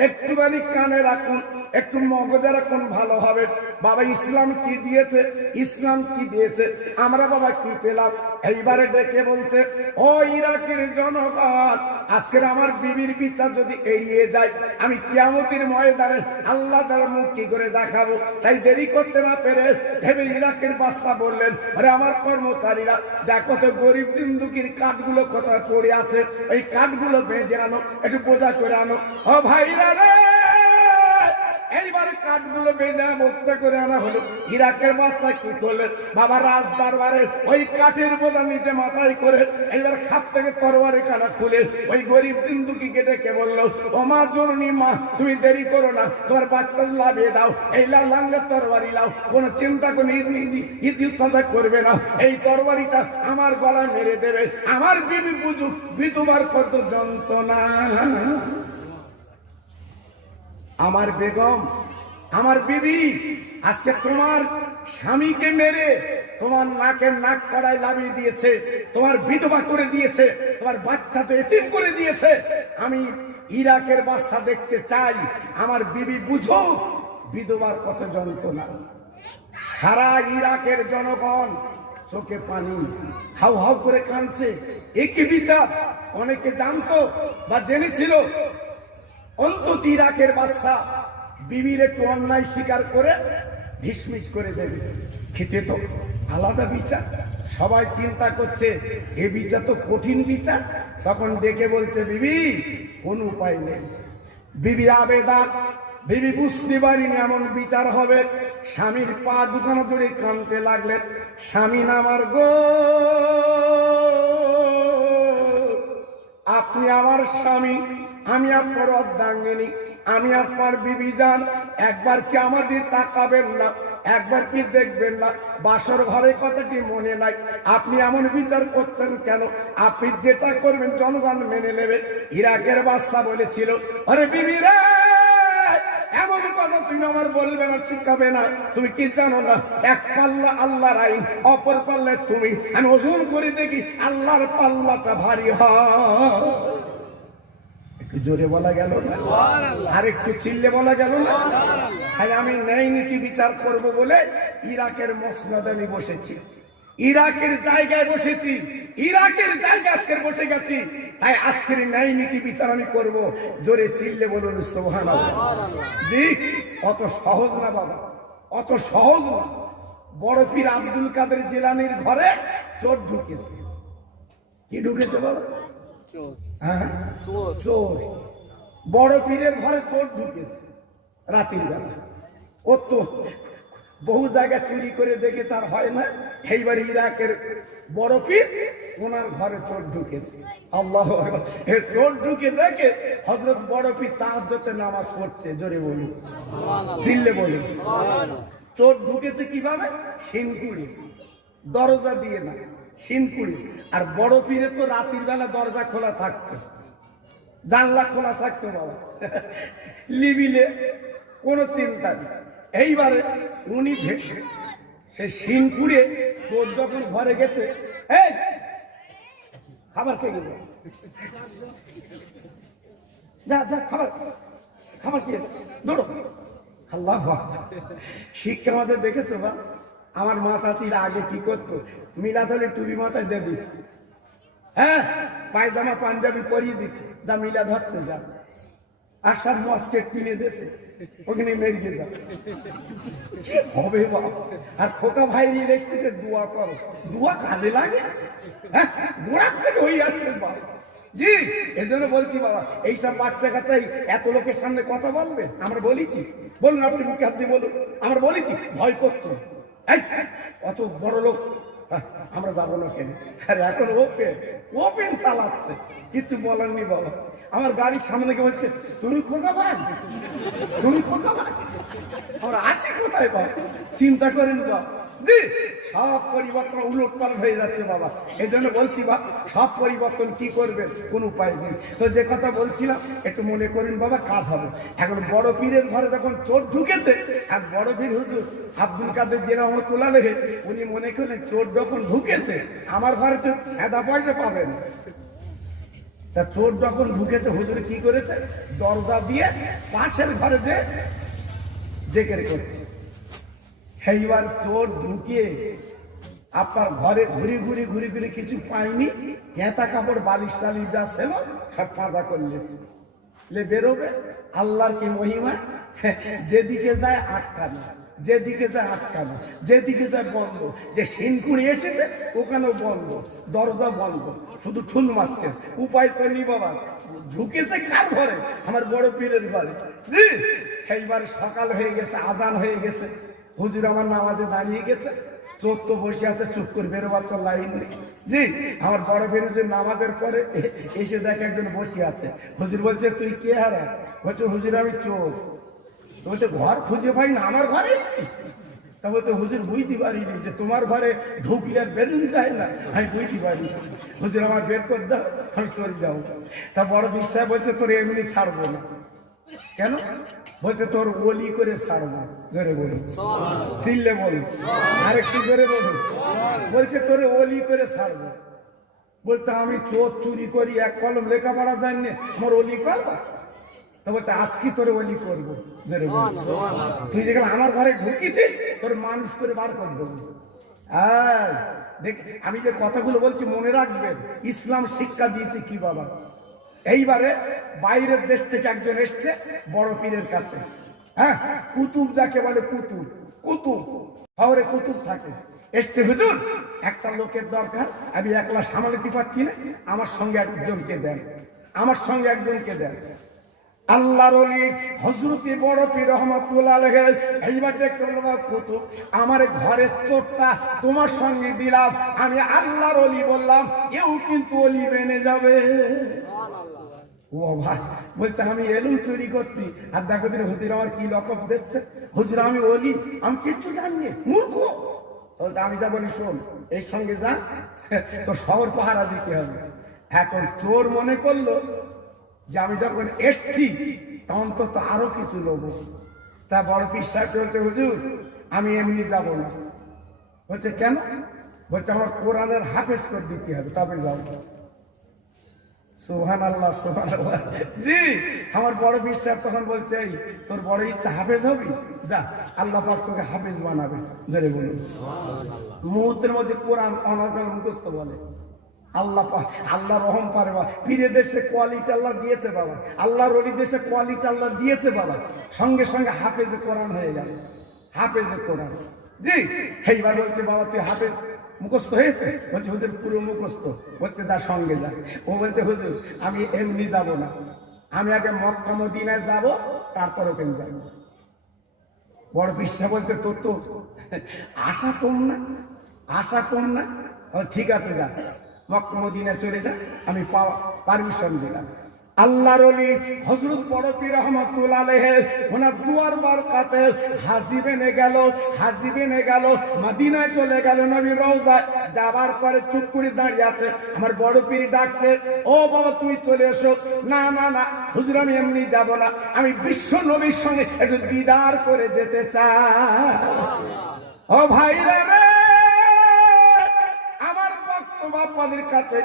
একটুখানি কানে রাখুন, একটু মগজে রাখুন, ভালো হবে। বাবা ইসলাম কি দিয়েছে, ইসলাম কি দিয়েছে, আমরা বাবা কি পেলাম। এইবারে ডেকে বলছে, ও ইরাকের জনগণ, আজকের আমার বিবির বিচার যদি এড়িয়ে যায়, আমি কিয়ামতের ময়দানে আল্লাহ তাআলার মুখ কি করে দেখাবো। তাই দেরি করতে না পেরে ভেবে ইরাকের বাদশা বললেন, আরে আমার কর্মচারীরা, দেখো তো গরিব দিন দুঃখীর কাঠগুলো কোথায় পড়ে আছে, এই কাঠগুলো বেঁধে আনো, একটু বোঝা করে আনো। ও ভাইরা রে, এইবারে কাঠগুলো বেঁধে মুক্ত করে আনা হলো। ইরাকের বাদশা কি করলেন, বাবা রাজ দরবারে ওই কাঠের বোঝা নিতে মাথায় করে এইবার খাপ থেকে তরবারি কাটা খুলে ওই গরিব বিন্দুকে ডেকে বললো, ও মা জননী, মা তুমি দেরি করো না, তোমার বাচ্চা লাভিয়ে দাও, এই লাঙ্গা তরবারি লাও, কোনো চিন্তা কোনো ইতিস্ততা করবে না, এই তরবারিটা আমার গলায় মেরে দেবে, আমার বিবি বুঝুক বিধবার কত যন্ত্রণা। আমার বেগম, আমার বিবি আজকে তোমার স্বামীকে মেরে তোমার নাকের নাক কড়ায় লাভিয়ে দিয়েছে, তোমার বিধবা করে দিয়েছে, তোমার বাচ্চা তো এতিম করে দিয়েছে। আমি ইরাকের বাদশা দেখতে চাই, আমার বিবি বুঝো বিধবার কত যন্ত্রণা। সারা ইরাকের জনগণ চোখে পানি, হাউ হাউ করে কাঁদছে। একই বিচার অনেকে জানতো বা জেনেছিল, অন্তত ইরাকের বাদশা বিবির একটু অন্যায় স্বীকার করে ঢিসমিস করে দেবে, খেতে তো আলাদা বিচার। সবাই চিন্তা করছে এ বিচার তো কঠিন বিচার। তখন ডেকে বলছে, বিবি কোন উপায় নেই। বিবি আবেদা, বিবি বুঝতে পারিনি এমন বিচার হবে। স্বামীর পা দুখানা জুড়ে কাঁদতে লাগলেন, স্বামী আমার গো, আপনি আমার স্বামী, আমি আপনার অর্ধাঙ্গিনী, আমি আপনার বিবি যান, একবার কি আমাদের তাকাবেন না, একবার কি দেখবেন না, বাসর ঘরের কথা কি মনে নাই? আপনি এমন বিচার করছেন কেন? আপনি যেটা করবেন জনগণ মেনে নেবে। ইরাকের বাদশা বলেছিল, আরে বিবি রে, এমন কথা তুমি আমার বলবে না, শিখাবে না। তুমি কি জানো না, এক পাল্লা আল্লাহর আইন, অপর পাল্লা তুমি। আমি ওজন করে দেখি আল্লাহর পাল্লাটা ভারী হয়। একটু জোরে বলা গেল না, আর একটু চিল্লে বলা গেল না। তাই আমি ন্যায় নীতি বিচার করব বলে ইরাকের মসনদে আমি বসেছি, ইরাকের জায়গায় বসেছি, ইরাকের জায়গায় আজকের বসে গেছি। তাই আজকের ন্যায় নীতি বিচার আমি করব। জোরে চিল্লে বলুন সুবহানাল্লাহ। জি, অত সহজ না বাবা, অত সহজ না। বড় পীর আব্দুল কাদের জিলানীর ঘরে চোর ঢুকেছে। কি ঢুকেছে বাবা? চোর। বড় পীরের ঘরে চোর ঢুকেছে রাতের বেলা। ও তো বহু জায়গায় চুরি করে দেখে তার হয় না, এইবার ইরাকের বড় পীর ওনার ঘরে চোর ঢুকেছে। আল্লাহু আকবার। চোর ঢুকে দেখে হযরত বড় পীর তাহাজ্জুদের নামাজ পড়ছে। জোরে বলুন, চিল্লে বলুন। চোর ঢুকেছে কিভাবে? সিনকুড়ি, দরজা দিয়ে না, সিনকুড়ি। আর বড় পীরে তো রাতের বেলা দরজা খোলা থাকতো, জানলা খোলা থাকতো বাবা, লিবিলে কোনো চিন্তা নেই। এইবারে উনি সে সিনকুড়ে চোর যখন ঘরে গেছে, এই খাবার খেয়ে গেছে, যা যা খাবার খাবার খেয়ে দৌড়ো। আল্লাহু আকবার। শিক্ষা আমাদের দেখেছো বা? আমার মা চাচিরা আগে কি করতো? মিলাদ হলে টুপি মাথায় দেবি, হ্যাঁ, পায়জামা পাঞ্জাবি পরিয়ে দিত, যা মিলাদ হচ্ছে যা, আসার মস্কেট কিনে দিয়েছে, ওখানে মেরিয়ে যা, কি হবে বাবা? আর খোকা ভাই রেস্টিতে দোয়া করো, দোয়া কাজে লাগে, হ্যাঁ, গোড়ার থেকে হয়ে আসবে বাবা। জি, এজন্য বলছি বাবা, এইসব বাচ্চা কাচ্চাই এত লোকের সামনে কথা বলবে? আমরা বলেছি, বলুন আপনি মুখে হাত দিয়ে বলুন, আমরা বলেছি ভয় করতো, অত বড় লোক আমরা যাবো না কেন? আরে এখন ওপেন ওপেন চালাচ্ছে, কিছু বলার নেই বাবা। আমার গাড়ির সামনে কে বলছে, তুমি খোকা ভাই, তুমি খোকা ভাই, আমরা আছি কোথায় বাবা? চিন্তা করেন বাবা। জি, সব পরিবর্তন উলটপালট হয়ে যাচ্ছে বাবা। এই জন্য বলছি বা, সব পরিবর্তন কি করবেন, কোন উপায় নেই। তো যে কথা বলছিলাম একটু মনে করেন বাবা, কাজ হবে। এখন বড় পীরের ঘরে যখন চোর ঢুকেছে, আর বড় পীর হুজুর আব্দুল কাদের যে রহমতুল্লাহ আলাইহি উনি মনে করলেন চোর যখন ঢুকেছে আমার ঘরে তো সাদা পয়সা পাবেন। তা চোর যখন ঢুকেছে, হুজুর কি করেছে? দরজা দিয়ে পাশের ঘরে যে জেকের করছে। সেইবার চোর ঢুকিয়ে আপনার ঘরে ঘুরি ঘুরি ঘুরি ঘুরি কিছু পাইনি, কেঁতা কাপড় বালিশ টালিশ যা ছিল সব ফাঁদা করলেছে, বেরোবে। আল্লাহর কি মহিমা, যেদিকে যায় আটকানো, যেদিকে যায় আটকানো, যেদিকে যায় বন্ধ। যে সিনকুড়ি এসেছে ওখানেও বন্ধ, দরজা বন্ধ, শুধু ঠুল মারতে। উপায় তো নেই বাবা। ঢুকেছে কার ঘরে? আমার বড় পীরের ঘরে। জি, এইবার সকাল হয়ে গেছে, আজান হয়ে গেছে, হুজুর আমার নামাজে দাঁড়িয়ে গেছে, চোর তো বসে আছে, চুপ করে বেরোবার তো লাইন নেই। জি, আমার বড় বেরোজের নামাজের পরে এসে দেখে একজন বসে আছে। হুজুর বলছে, তুই কে? হারা বলছে, হুজুর আমি চোর। তো বলছে, ঘর খুঁজে পাই না, আমার ঘরে আছি। তা বলতে, হুজুর বুঝতে পারিনি যে তোমার ঘরে ঢুকলে আর বেরুন যায় না। আমি বুঝতে পারি, হুজুর আমার বের করে দাও, আমি চলে যাবো। তা বড় বিশ্বাস বলছে, তোর এমনি ছাড়বো না। কেন? বলতে, তোর ওলি করে ছাড়বো। জোরে বলুন, চিল্লে বলুন, আরেকটু জোরে বলুন। বলছে, তোর ওলি করে ছাড়বো। বলতে, আমি চোর চুরি করি, এক কলম লেখাপড়া জানি, আমার ওলি করবা? তা বলছে, আজকে তোর ওলি করবো। জোরে বলুন। তুই যেখানে আমার ঘরে ঢুকিছিস, তোর মানুষ করে বার করে দেবো। আর দেখ, আমি যে কথাগুলো বলছি মনে রাখবেন, ইসলাম শিক্ষা দিয়েছে কি বাবা। এইবারে বাইরের দেশ থেকে একজন এসছে বড় পীরের কাছে, হ্যাঁ, কুতুব যাকে বলে, কুতুব, কুতুব শহরে কুতুব থাকে। এসছে, হুজুর একটা লোকের দরকার, আমি একলা সামলাতে পারছি না, আমার সঙ্গে একজনকে দেন, আমার সঙ্গে একজনকে দেন। আল্লাহর ওলি হযরতে বড় পীর রহমাতুল্লাহ আলাইহি এইবার দেখলেন, কুতুব আমার ঘরের চোরটা তোমার সঙ্গে দিলাম, আমি আল্লাহর ওলি বললাম, এও কিন্তু ওলি বেনে যাবে। ও ভাই বলছে, আমি এলুম চুরি করতে, আর দেখো দিন হুজুর আমার কি লকব দিচ্ছে। হুজুর আমি ওলি, আমি কিচ্ছু জানি, মূর্খ। আমি যা বলি শোন, এর সঙ্গে যা, তো শহর পাহারা দিতে হবে। এখন চোর মনে করলো যে আমি যখন এসছি তখন তো আরো কিছু লোক। তা বড় পীর সাহেব বলছে, হুজুর আমি এমনি যাব না। বলছে, কেন? বলছে, আমার কোরআনের হাফেজ করে দিতে হবে, তবে যাবো। সুবহানাল্লাহ, সুবহানাল্লাহ। জি, আমার বড় পীর সাহেব তখন বলছে, এই তোর বড় ইচ্ছা হাফেজ হবি, যা, আল্লাহ পাক তোকে হাফেজ বানাবে। জোরে বলুন। মুহূর্তের মধ্যে কোরআন অনর্গল মুখস্থ বলে। আল্লাহ আল্লাহ রহম পারে বাবা। পীরের দেশে কোয়ালিটি আল্লাহ দিয়েছে বাবা, আল্লাহর ওলি দেশে কোয়ালিটি আল্লাহ দিয়েছে বাবা। সঙ্গে সঙ্গে হাফেজে কোরআন হয়ে গেল, হাফেজে কোরআন। জি, এইবার বলছে, বাবা তুই হাফেজ মুখস্থ হয়েছে? বলছে, হুজুর পুরো মুখস্থ। বলছে, যা সঙ্গে যা। ও বলছে, হুজুর আমি এমনি যাব না, আমি আগে মক্কা মদিনায় যাব, তারপরে ওখানে যাব। বড় বিশ্বাস বলতে তোর তো আশা কম না, আশা কম না। ঠিক আছে, যা মক্কা মদিনা চলে যা, আমি পারমিশন দিলাম। আল্লাহর ওলি হযরত বড় পীর রহমাতুল্লাহ আলাইহি ওনার দুয়ার বরকতে হাজিবেনে গেল মদিনায় চলে গেল। নবী রওজায় যাবার পরে চুপ করে দাঁড়িয়ে আছে। আমার বড় পীর ডাকছে, ও বাবা তুমি চলে এসো। না না না হুজুর, আমি এমনি যাব না, আমি বিশ্ব নবীর সঙ্গে একটু দিদার করে যেতে চাই। ও ভাইরা রে, আমার বক্তব্য আপনাদের কাছে,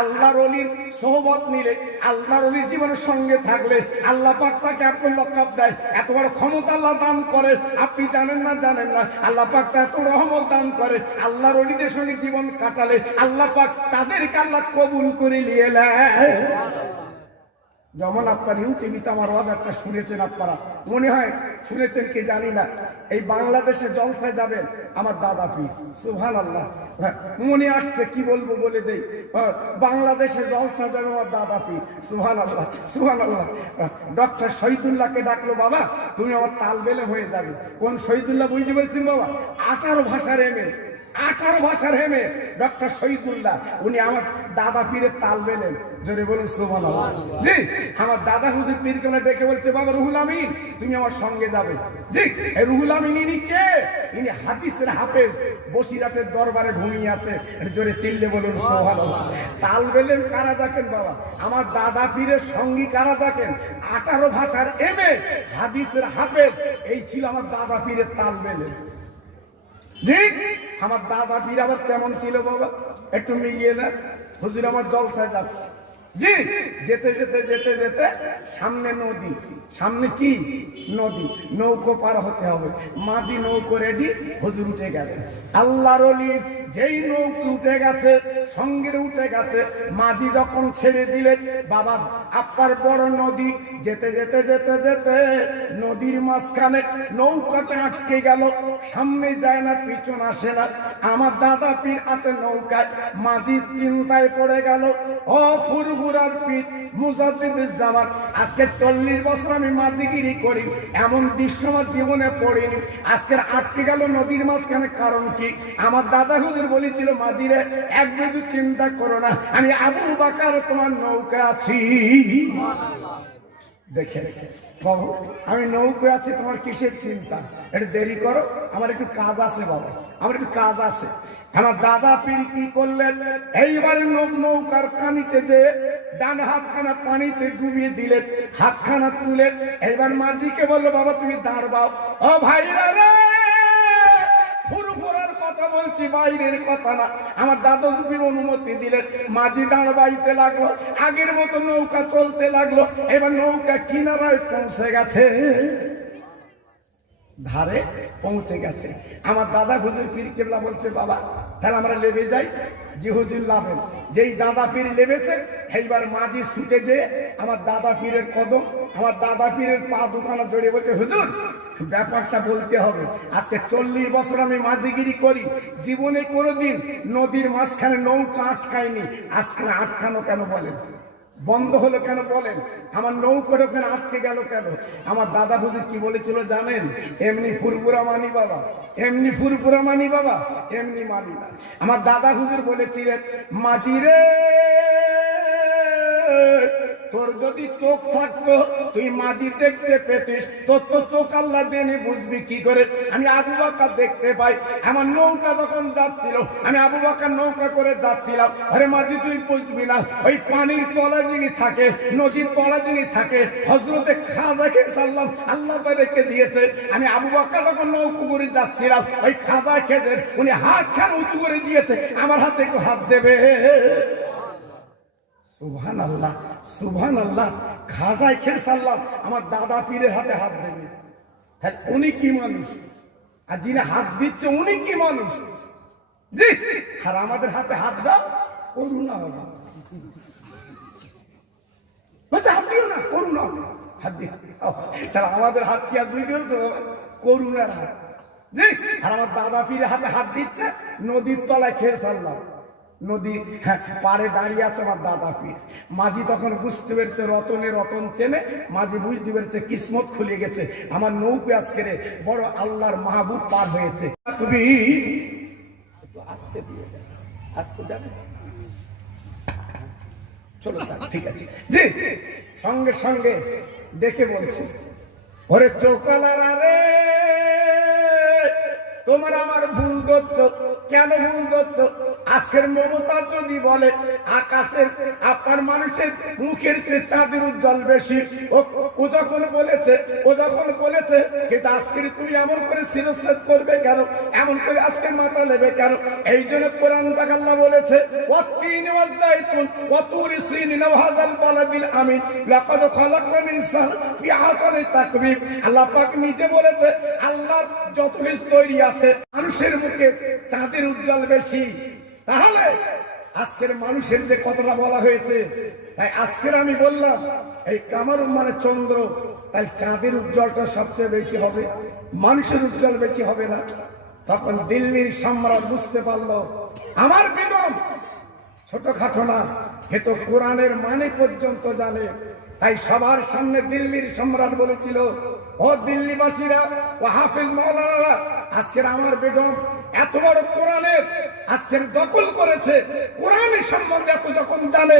আল্লাহর ওলির সোহবত নিলে, আল্লাহর ওলির জীবনের সঙ্গে থাকলে আল্লাহ পাক তাকে আপনি লকব দেয়। এত বড় ক্ষমতা আল্লাহ দান করে, আপনি জানেন না আল্লাহ পাক এত রহমত দান করে। আল্লাহর ওলিদের সঙ্গে জীবন কাটালে আল্লাহ পাক তাদেরকে আল্লাহ কবুল করে নিয়ে নেয়। যেমন আপনার ইউটিভিতে আমার ওয়াজটা শুনেছেন, আপনারা মনে হয় শুনেছেন কি জানি না, এই বাংলাদেশে জলসায় যাবেন আমার দাদা পীর, সুবহানাল্লাহ। মনে আসছে কি বলবো বলে দেই, বাংলাদেশে জলসা যাবে আমার দাদা পীর, সুবহানাল্লাহ সুবহানাল্লাহ। ডক্টর শহীদুল্লাহকে ডাকলো, বাবা তুমি আমার তালবেলে হয়ে যাবে। কোন শহীদুল্লাহ বুঝতে পেরেছেন বাবা? 18 ভাষার এমএ, 18 ভাষার হেমে ডক্টর শহীদুল্লাহ, উনি আমার দাদা পীরের তাল বেলেন। জোরে বলুন সুবহানাল্লাহ। জি, আমার দাদা হুজুর পীর কোনে ডেকে বলছে, বাবা রুহুল আমিন তুমি আমার সঙ্গে যাবে। জি, এই রুহুল আমিন ইনি কে? ইনি হাদিসের হাফেজ, বসিরাটের দরবারে ঘুমিয়ে আছে। জোরে চিল্লে বলুন সুবহানাল্লাহ। তাল বেলেন কারা দেখেন বাবা? আমার দাদা পীরের সঙ্গী কারা দেখেন? 18 ভাষার এমএ, হাদিসের হাফেজ, এই ছিল আমার দাদা পীরের তাল বেলেন। ঠিক আমার দাদা পীর আবার কেমন ছিল বাবা, একটু মিলিয়ে না। হুজুর আমার জলসায় যাচ্ছে, জি, যেতে যেতে যেতে যেতে সামনে নদী, সামনে কি নদী, নৌকো পার হতে হবে। মাঝি নৌকো রেডি, হুজুর উঠে গেলেন। আল্লাহর ওলি যেই নৌকো উঠে গেছে, সঙ্গে উঠে গেছে, মাঝি যখন ছেড়ে দিলেন, বাবা আপার বড় নদী, যেতে যেতে যেতে যেতে নদীর মাঝখানে নৌকাটা আটকে গেল। সামনে যায় না, পিছন আসে না। আমার দাদা পীর আছে নৌকায়, মাঝি চিন্তায় পড়ে গেল। ও ফুরফুরার পীর মুজাদ্দিদুজ্জামান, আজকে 40 বছর আমি মাঝিগিরি করি, এমন দৃশ্য আমার জীবনে পড়িনি। আজকের আটকে গেল নদীর মাঝখানে, কারণ কি? আমার দাদা হুজুর বলেছিল, মাঝিরে এক বিন্দু চিন্তা করো না, আমি আবু বকর তোমার নৌকা আছি। দেখে বাবু, আমি নৌকা আছি, তোমার কিসের চিন্তা? একটু দেরি করো, আমার একটু কাজ আছে বাবা, আমার একটু কাজ আছে। আমার দাদা পীর কি করলেন? এইবারে নৌকার কানিতে যে ডান হাতখানা পানিতে ডুবিয়ে দিলেন, হাতখানা তুলে এইবার মাঝিকে বললো, বাবা তুমি দাঁড়াও। ও ভাইরা রে, ফুরফুরার কথা বলছি, বাইরের কথা না। আমার দাদা পীর অনুমতি দিলেন, মাঝি দাঁড়াইতে লাগলো, আগের মতো নৌকা চলতে লাগলো। এবার নৌকা কিনারায় পৌঁছে গেছে, ধারে পৌঁছে গেছে। আমার দাদা হুজুর পীর কেবলা বলছে, বাবা তাহলে আমরা লেবে যাই। যে হুজুর লাভেন, যেই দাদা পীর লেবেছে, এইবার মাঝি ছুটে যে আমার দাদা পীরের কদম, আমার দাদা পীরের পা দুখানা জড়িয়ে বলছে, হুজুর ব্যাপারটা বলতে হবে। আজকে 40 বছর আমি মাঝিগিরি করি, জীবনে কোনোদিন নদীর মাঝখানে নৌকা আটকায়নি। আজকে আটকানো কেন বলেন? বন্ধ হলো কেন বলেন? আমার নৌকাটা ওখানে আটকে গেল কেন? আমার দাদা হুজুর কি বলেছিল জানেন? এমনি ফুরফুরা মানি বাবা, এমনি ফুরফুরা মানি বাবা, এমনি মানি না। আমার দাদা হুজুর বলেছিলেন, মাঝিরে তোর যদি চোখ থাকতো তুই মাঝি দেখতে পেতিস, তোর তো চোখ আল্লাহ দেনে, বুঝবি কি করে? আমি আবু বকর দেখতে পাই, আমার নৌকা যখন যাচ্ছিল, আমি আবু বকর নৌকা করে যাচ্ছিলাম। আরে মাঝি তুই বুঝবি না, ওই পানির তলা যিনি থাকে, নদীর তলা যিনি থাকে, হযরতে খাজাকে সাল্লাম আল্লাহ রেখে দিয়েছে। আমি আবু বকর যখন নৌকা করে যাচ্ছিলাম, ওই খাজা খেজের উনি হাত খান উঁচু করে দিয়েছে, আমার হাতে একটু হাত দেবে। সুবহানাল্লাহ সুবহানাল্লাহ। খাজায় খেয়ে সাল্লাম আমার দাদা পীরের হাতে হাত দেবে, তাহলে উনি কি মানুষ? আর যিনি হাত দিচ্ছে উনি কি মানুষ? জি, আর আমাদের হাতে হাত দাও, করুণা হবে। হাত দিও না, করুণা হবে, হাত দিও। তাহলে আমাদের হাত কি আর দুই করেছে? করুণার হাত। জি, আর আমার দাদা পীরের হাতে হাত দিচ্ছে, নদীর তলায় খেয়ে সাল্লাম। নদী হ্যাঁ পাড়ে দাঁড়িয়ে আছে আমার দাদা পীর। মাঝি তখন বুঝতে পেরেছে রতনে রতন চেনে, মাঝি বুঝতে পেরেছে কিসমত খুলে গেছে, আমার নৌকা আজকে বড় আল্লাহর মাহবুব পার হয়েছে। তুমি আসতে দিয়ে আসতে যাবে, চলো ঠিক আছে জি। সঙ্গে সঙ্গে দেখে বলছে, ওরে চোকালারা রে, তোমার আমার ভুল ধরছ। কেন ভুল ধরছ? আজকের মমতা যদি বলে আকাশের আপনার মানুষের মুখের চেয়ে চাঁদের উজ্জ্বল বেশি, ও যখন বলেছে কিন্তু আজকের তুমি এমন করে শিরচ্ছেদ করবে কেন, এমন করে আজকে মাথা নেবে কেন? এই জন্য কোরআন পাক আল্লাহ বলেছে ওয়াত্তিনি ওয়াজ্জাইতুন ওয়াতুরি সিনিন ওয়া হাযাল বালাদিল আমিন লাকাদ খালাকনাল ইনসানা ফি আহসানি তাকওয়িম। আল্লাহ পাক নিজে বলেছে আল্লাহর যত কিছু তৈরি আছে মানুষের মুখে চাঁদের উজ্জ্বল বেশি। তাহলে আজকের মানুষের যে কথাটা বলা হয়েছে, তাই আজকের আমি বললাম এই কামারুন মানে চন্দ্র, তাই চাঁদের উজ্জ্বলটা সবচেয়ে বেশি হবে, মানুষের উজ্জ্বল বেশি হবে না। তখন দিল্লির সম্রাট বুঝতে পারলো আমার বেগম ছোটখাটো না, এ তো কোরআনের মানে পর্যন্ত জানে। তাই সবার সামনে দিল্লির সম্রাট বলেছিল, ও দিল্লিবাসীরা, ও হাফেজ মাওলানারা, আজকের আমার বেগম এত বড় কোরআনের আজকের দখল করেছে, কোরআনের সম্বন্ধে এত যখন জানে,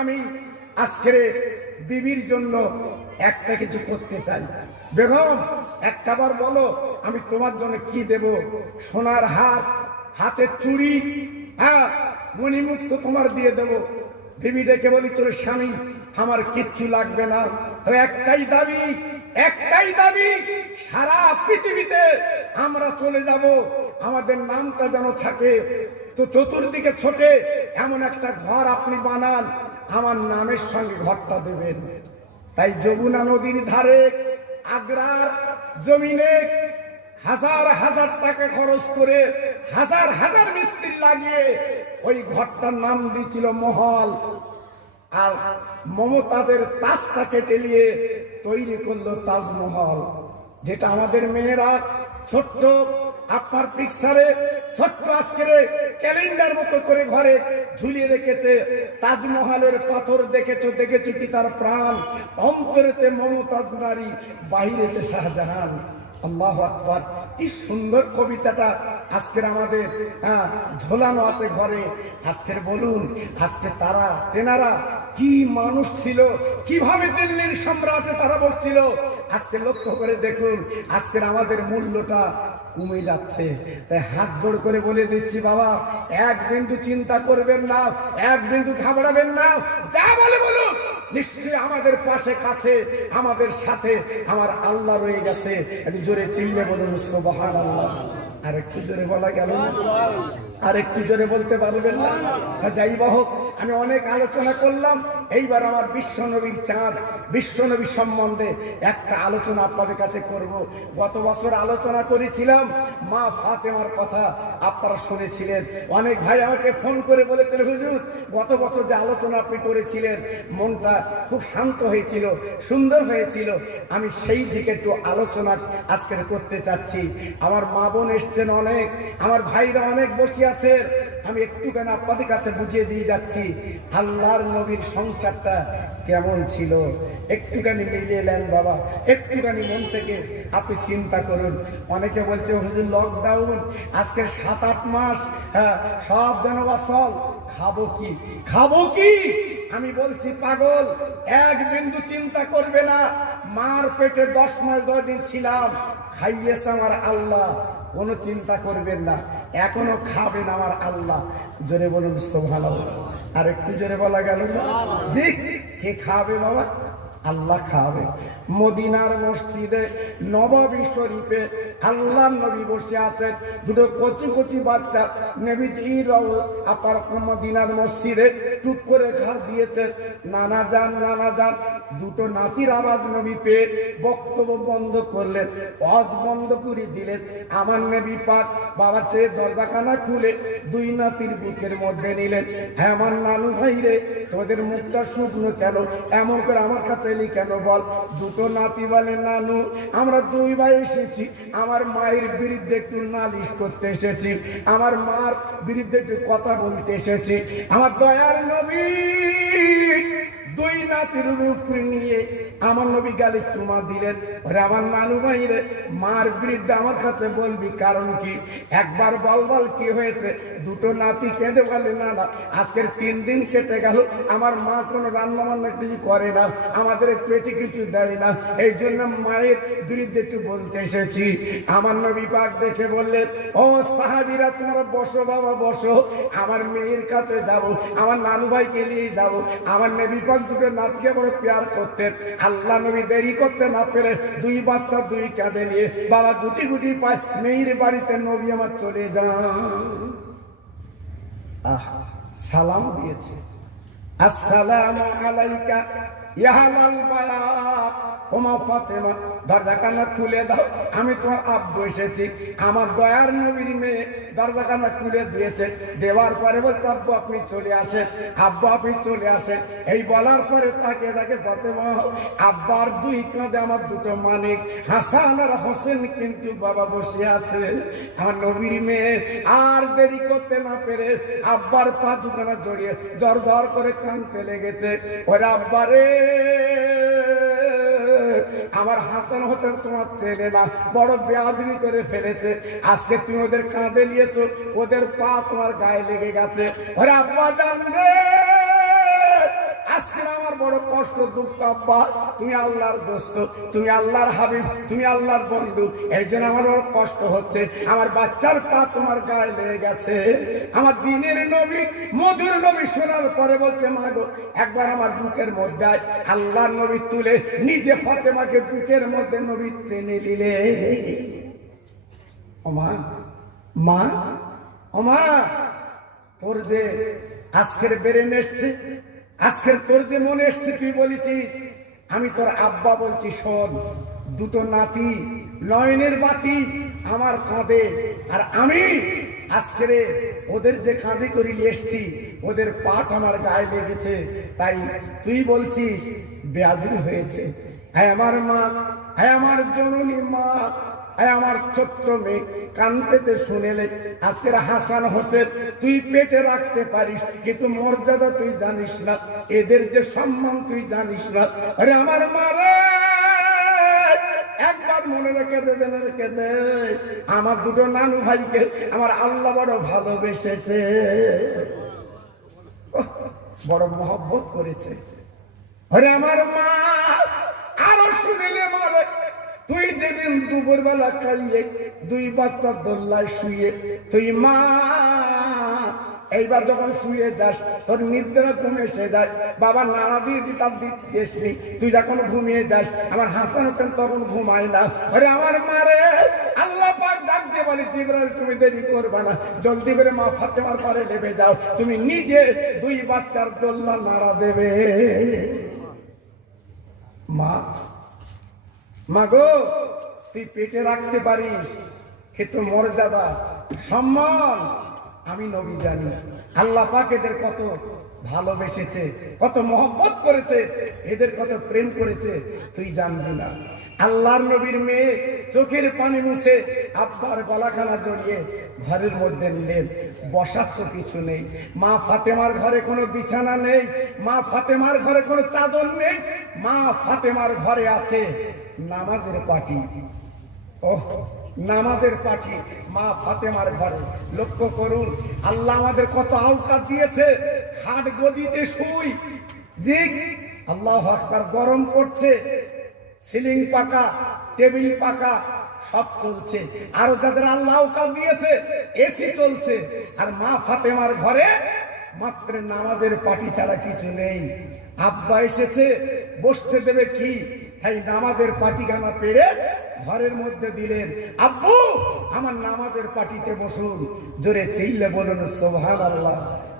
আমি আজকের বিবির জন্য একটা কিছু করতে চাই। বেগম একটা বার বলো আমি তোমার জন্য কি দেব? সোনার হার, হাতের চুড়ি, হ্যাঁ মণিমুক্ত তোমার দিয়ে দেব। বিবি ডেকে বলেছিল, স্বামী আমার কিচ্ছু লাগবে না, তবে একটাই দাবি, সারা পৃথিবীতে আমরা চলে যাব, আমাদের নামটা যেন থাকে, তো চতুর্দিকে ছোটে এমন একটা ঘর আপনি বানান, আমার নামের সঙ্গে ঘরটা দেবেন। তাই যমুনা নদীর ধারে আগ্রার জমিনে হাজার হাজার টাকা খরচ করে হাজার হাজার মিস্ত্রি লাগিয়ে ওই ঘরটার নাম দিয়েছিল মহল। আর মমতাজের তাজটা কেটে নিয়ে তৈরি করলো তাজমহল, যেটা আমাদের মেয়েরা ছোট্ট আপনার পিকচারে ছোট্ট আজকের ক্যালেন্ডার মতো করে ঘরে ঝুলিয়ে রেখেছে। তাজমহলের পাথর দেখেছো কি তার প্রাণ, অন্তরেতে মমতাজ নারী, বাহিরেতে শাহজাহান। আল্লাহু আকবার, কি সুন্দর কবিতাটা আজকের আমাদের ঝোলানো আছে ঘরে। আজকের বলুন আজকে তেনারা কি মানুষ ছিল, কিভাবে দিল্লির সম্রাটে তারা বসছিল। আজকে লক্ষ্য করে দেখুন আজকের আমাদের মূল্যটা কমে যাচ্ছে। তাই হাত জোড় করে বলে দিচ্ছি বাবা, এক বিন্দু চিন্তা করবেন না, এক বিন্দু ঘাবড়াবেন না, যা বলে বলুন, নিশ্চয়ই আমাদের পাশে কাছে আমাদের সাথে আমার আল্লাহ রয়ে গেছে। একটু জোরে চিল্লে বলুন সুবহানাল্লাহ। আর একটু জোরে বলা গেল না? আর একটু জোরে বলতে পারবেন না? যাই হোক, আমি অনেক আলোচনা করলাম, এইবার আমার বিশ্বনবীর চাঁদ, বিশ্বনবী সম্বন্ধে একটা আলোচনা আপনাদের কাছে করব। গত বছর আলোচনা করেছিলাম মা ফাতেমার কথা, আপনারা শুনেছিলেন। অনেক ভাই আমাকে ফোন করে বলেছিল, হুজুর গত বছর যে আলোচনা আপনি করেছিলেন মনটা খুব শান্ত হয়েছিল, সুন্দর হয়েছিল। আমি সেই দিকে একটু আলোচনা আজকে করতে চাচ্ছি। আমার মা বোন এসছেন অনেক, আমার ভাইরা অনেক বসে আছে, আমি একটুখানি আপনাদের কাছে বুঝিয়ে দিয়ে যাচ্ছি আল্লাহর নবীর সংসারটা কেমন ছিল। একটুখানি মিলিয়ে নেন বাবা, একটুখানি মন থেকে আপনি চিন্তা করুন। অনেকে বলছে হুজুর লকডাউন আজকে 7-8 মাস, সব যেন অচল, খাবো কি? আমি বলছি পাগল, এক বিন্দু চিন্তা করবে না। মার পেটে 10 মাস 10 দিন ছিলাম, খাইয়েছে আমার আল্লাহ, কোনো চিন্তা করবেন না, এখনো খাবেন আমার আল্লাহ। জোরে বলুন সুবহানাল্লাহ। আর একটু জোরে বলা গেল না? জি, কে খাবে বাবা? আল্লাহ খাবে। মদিনার মসজিদে নববী শরীফে আল্লাহর নবী বসে আছেন, দুটো কচি কচি বাচ্চা নবীজির আপার মদিনার মসজিদে টুক করে ঘাড় দিয়েছে, নানা যান। দুটো নাতির আওয়াজ নবী পেয়ে বক্তব্য বন্ধ করলেন, ওয়াজ বন্ধ করে দিলেন। আমার নবী পাক বাবা চেয়ে দরজাখানা খুলে 2 নাতির বুকের মধ্যে নিলেন। হ্যাঁ আমার নানু ভাই রে, তোদের মুখটা শুকনো কেন? এমন করে আমার কাছে পেলি কেন বল? দুটো নাতি বলে নানু আমরা দুই ভাই এসেছি, আমার মায়ের বিরুদ্ধে একটু নালিশ করতে এসেছি, আমার মার বিরুদ্ধে একটু কথা বলতে এসেছি। আমার দয়ার নবী দুই নাতির রূপ নিয়ে আমার নবী গালে চুমা দিলেন। আমার নানু ভাইরে মার বিরুদ্ধে আমার কাছে বলবি কারণ কি? একবার বল কি হয়েছে? দুটো নাতি কেঁদে বলে না না আজকের 3 দিন কেটে গেল, আমার মা কোনো রান্না বান্না কিছু করে না, আমাদের পেটে কিছু দেয় না, এই জন্য মায়ের বিরুদ্ধে একটু বলতে এসেছি। আমার নবী পাক দেখে বললেন, ও সাহাবীরা তোমরা বসো বাবা বসো, আমার মেয়ের কাছে যাব, আমার নানু ভাইকে নিয়ে যাব। আমার নবী পাক দুটো নাতিকে বড় প্যার করতেন। আল্লাহ নবী দেরি করতে না পেরে দুই বাচ্চা দুই কাঁধে নিয়ে বাবা গুটি গুটি পায় মেয়ের বাড়িতে নবী আমার চলে যান। সালাম দিয়েছে, আসসালামু আলাইকা ইয়া আহলাল বায়াত। ওমা ফাতেমা দরজাখানা খুলে দাও, আমি তোমার আব্বু এসেছি। আমার দয়ার নবীর মেয়ে দরজাখানা খুলে দিয়েছে, দেওয়ার পরে বলছে আব্বু আপনি চলে আসেন, আব্বু আপনি চলে আসেন। এই বলার পরে তাকে তাকে ফাতেমা আব্বার দুই কাঁধে আমার দুটো মানিক হাসান আর হোসেন কিন্তু বাবা বসে আছে। আমার নবীর মেয়ে আর দেরি করতে না পেরে আব্বার পা দুখানা জড়িয়ে জ্বর জ্বর করে কাঁদতে লেগেছে। ওরে আব্বারে আমার হাসান হোসেন তোমার চেনে না, বড় বেয়াদবি করে ফেলেছে, আজকে তুমি ওদের কাঁধে নিয়েছো, ওদের পা তোমার গায়ে লেগে গেছে। ওরে আব্বা জান রে আজকে আমার বড় কষ্ট দুঃখ আব্বা, তুমি আল্লাহর দোস্ত, তুমি আল্লাহর হাবিব, তুমি আল্লাহর বন্ধু, এই জন্য আমার বড় কষ্ট হচ্ছে, আমার বাচ্চার পা তোমার গায়ে লেগে গেছে। আমার দিনের নবী মধুর নবী শোনার পরে বলছে মা গো একবার আমার বুকের মধ্যে আয়। আল্লাহর নবী তুলে নিজে ফাতেমাকে বুকের মধ্যে নবী টেনে নিলে। ওমা মা ওমা তোর যে আজকের বেরেন এসছে, আজকের তোর যে মনে এসছে তুই বলেছিস আমি তোর আব্বা বলছি, শোন দুটো নাতি নয়নের বাতি আমার কাঁধে, আর আমি আজকের ওদের যে কাঁধে করে এসছি ওদের পাট আমার গায়ে লেগেছে, তাই তুই বলছিস বেয়াদবি হয়েছে। হ্যাঁ আমার মা, হ্যাঁ আমার জননী মা, আমার ছোট্ট মেয়ে কান পেতে শুনেলে আজকের হাসান হোসেন তুই পেটে রাখতে পারিস, কিন্তু মর্যাদা তুই জানিস না, এদের যে সম্মান তুই জানিস না। আরে আমার মারে একবার মনে রেখে দেবেন, রেখে দে আমার দুটো নানু ভাইকে আমার আল্লাহ বড় ভালোবেসেছে, বড় মহব্বত করেছে। আরে আমার মা আরো শুনিলে মারে তুই যেদিন দুপুর বেলা খাইয়ে দুই বাচ্চার দোল্লায় শুয়ে তুই মা এইবার যখন শুয়ে যাস তোর নিদ্রা ঘুমে এসে যায়, বাবা নাড়া দিয়ে দিতার দিসনি, তুই যখন ঘুমিয়ে যাস আমার হাসান হোসেন তখন ঘুমায় না। আরে আমার মারে আল্লাহ পাক ডাক দিয়ে বলে জিবরাইল তুমি দেরি করবা না, জলদি করে মা ফাতেমার পারে নেমে যাও, তুমি নিজে দুই বাচ্চার দোল্লা নাড়া দেবে। মা মা গো তুই পেটে রাখতে পারিস, কিন্তু মর্যাদা সম্মান আমি নবী জানি। আল্লাহ পাক এদের কত ভালোবেসেছে, কত মহব্বত করেছে, এদের কত প্রেম করেছে তুই জানবি না। আল্লাহর নবীর মেয়ে চোখের পানি মুছে আব্বার গলাখানা জড়িয়ে ঘরের মধ্যে নিলেন। বসার তো কিছু নেই, মা ফাতেমার ঘরে কোনো বিছানা নেই, মা ফাতেমার ঘরে কোনো চাদর নেই, মা ফাতেমার ঘরে আছে নামাজের পাটি। ওহ নামাজের পাটি মা ফাতেমার ঘরে। লক্ষ্য করুন আল্লাহ আমাদের কত আওকাত দিয়েছে, খাট গদিতে শুই জি আল্লাহু আকবার, গরম পড়ছে, সিলিং পাকা, টেবিল পাকা, সব চলছে, আরো যাদের আল্লাহ আওকাত দিয়েছে এসি চলছে, আর মা ফাতেমার ঘরে মাত্র নামাজের পাটি ছাড়া কিছু নেই। আব্বা এসেছে বসতে দেবে কি, তাই নামাজের পাটিখানা পেড়ে ঘরের মধ্যে দিলেন। আব্বু আমার নামাজের পাটিতে বসুন, জোরে চিল্লে বলুন সুবহানাল্লাহ।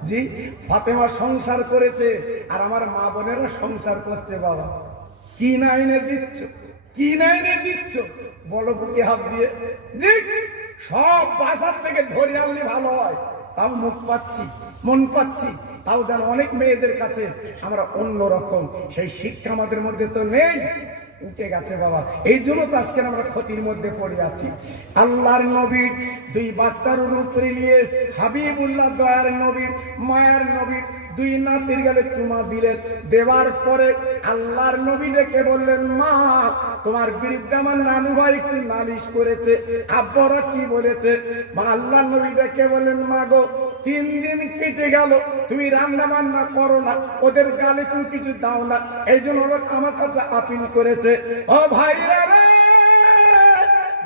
জি ফাতেমা সংসার করেছে আর আমার মা বোনেরা সংসার করছে। বাবা কি না এনে দিচ্ছ, কি না এনে দিচ্ছ, বড় বুকে হাত দিয়ে জি সব বাজার থেকে ধরে আনলে ভালো হয়, তাও মুখ পাচ্ছি, মন পাচ্ছি, তাও যেন অনেক মেয়েদের কাছে আমরা অন্যরকম। সেই শিক্ষা আমাদের মধ্যে তো নেই, উঠে গেছে বাবা। এই জন্য তো আজকে আমরা ক্ষতির মধ্যে পড়ে আছি। আল্লাহর নবী দুই বাচ্চার উপরে নিয়ে হাবিবুল্লাহ দয়ার নবী মায়ার নবী দুই নাতির গালে চুমা দিলেন। দেওয়ার পরে আল্লাহর নবী ডেকে বললেন, মা তোমার বিরুদ্ধে আমার নানু ভাই একটু নালিশ করেছে, আব্বারা কি বলেছে? মা আল্লাহর নবী ডেকে বললেন, মা গো 3 দিন কেটে গেল, তুমি রান্না বান্না করো না, ওদের গালে তুমি কিছু দাও না, এই জন্য ওরা আমার কাছে আপিল করেছে। ও ভাইরা রে,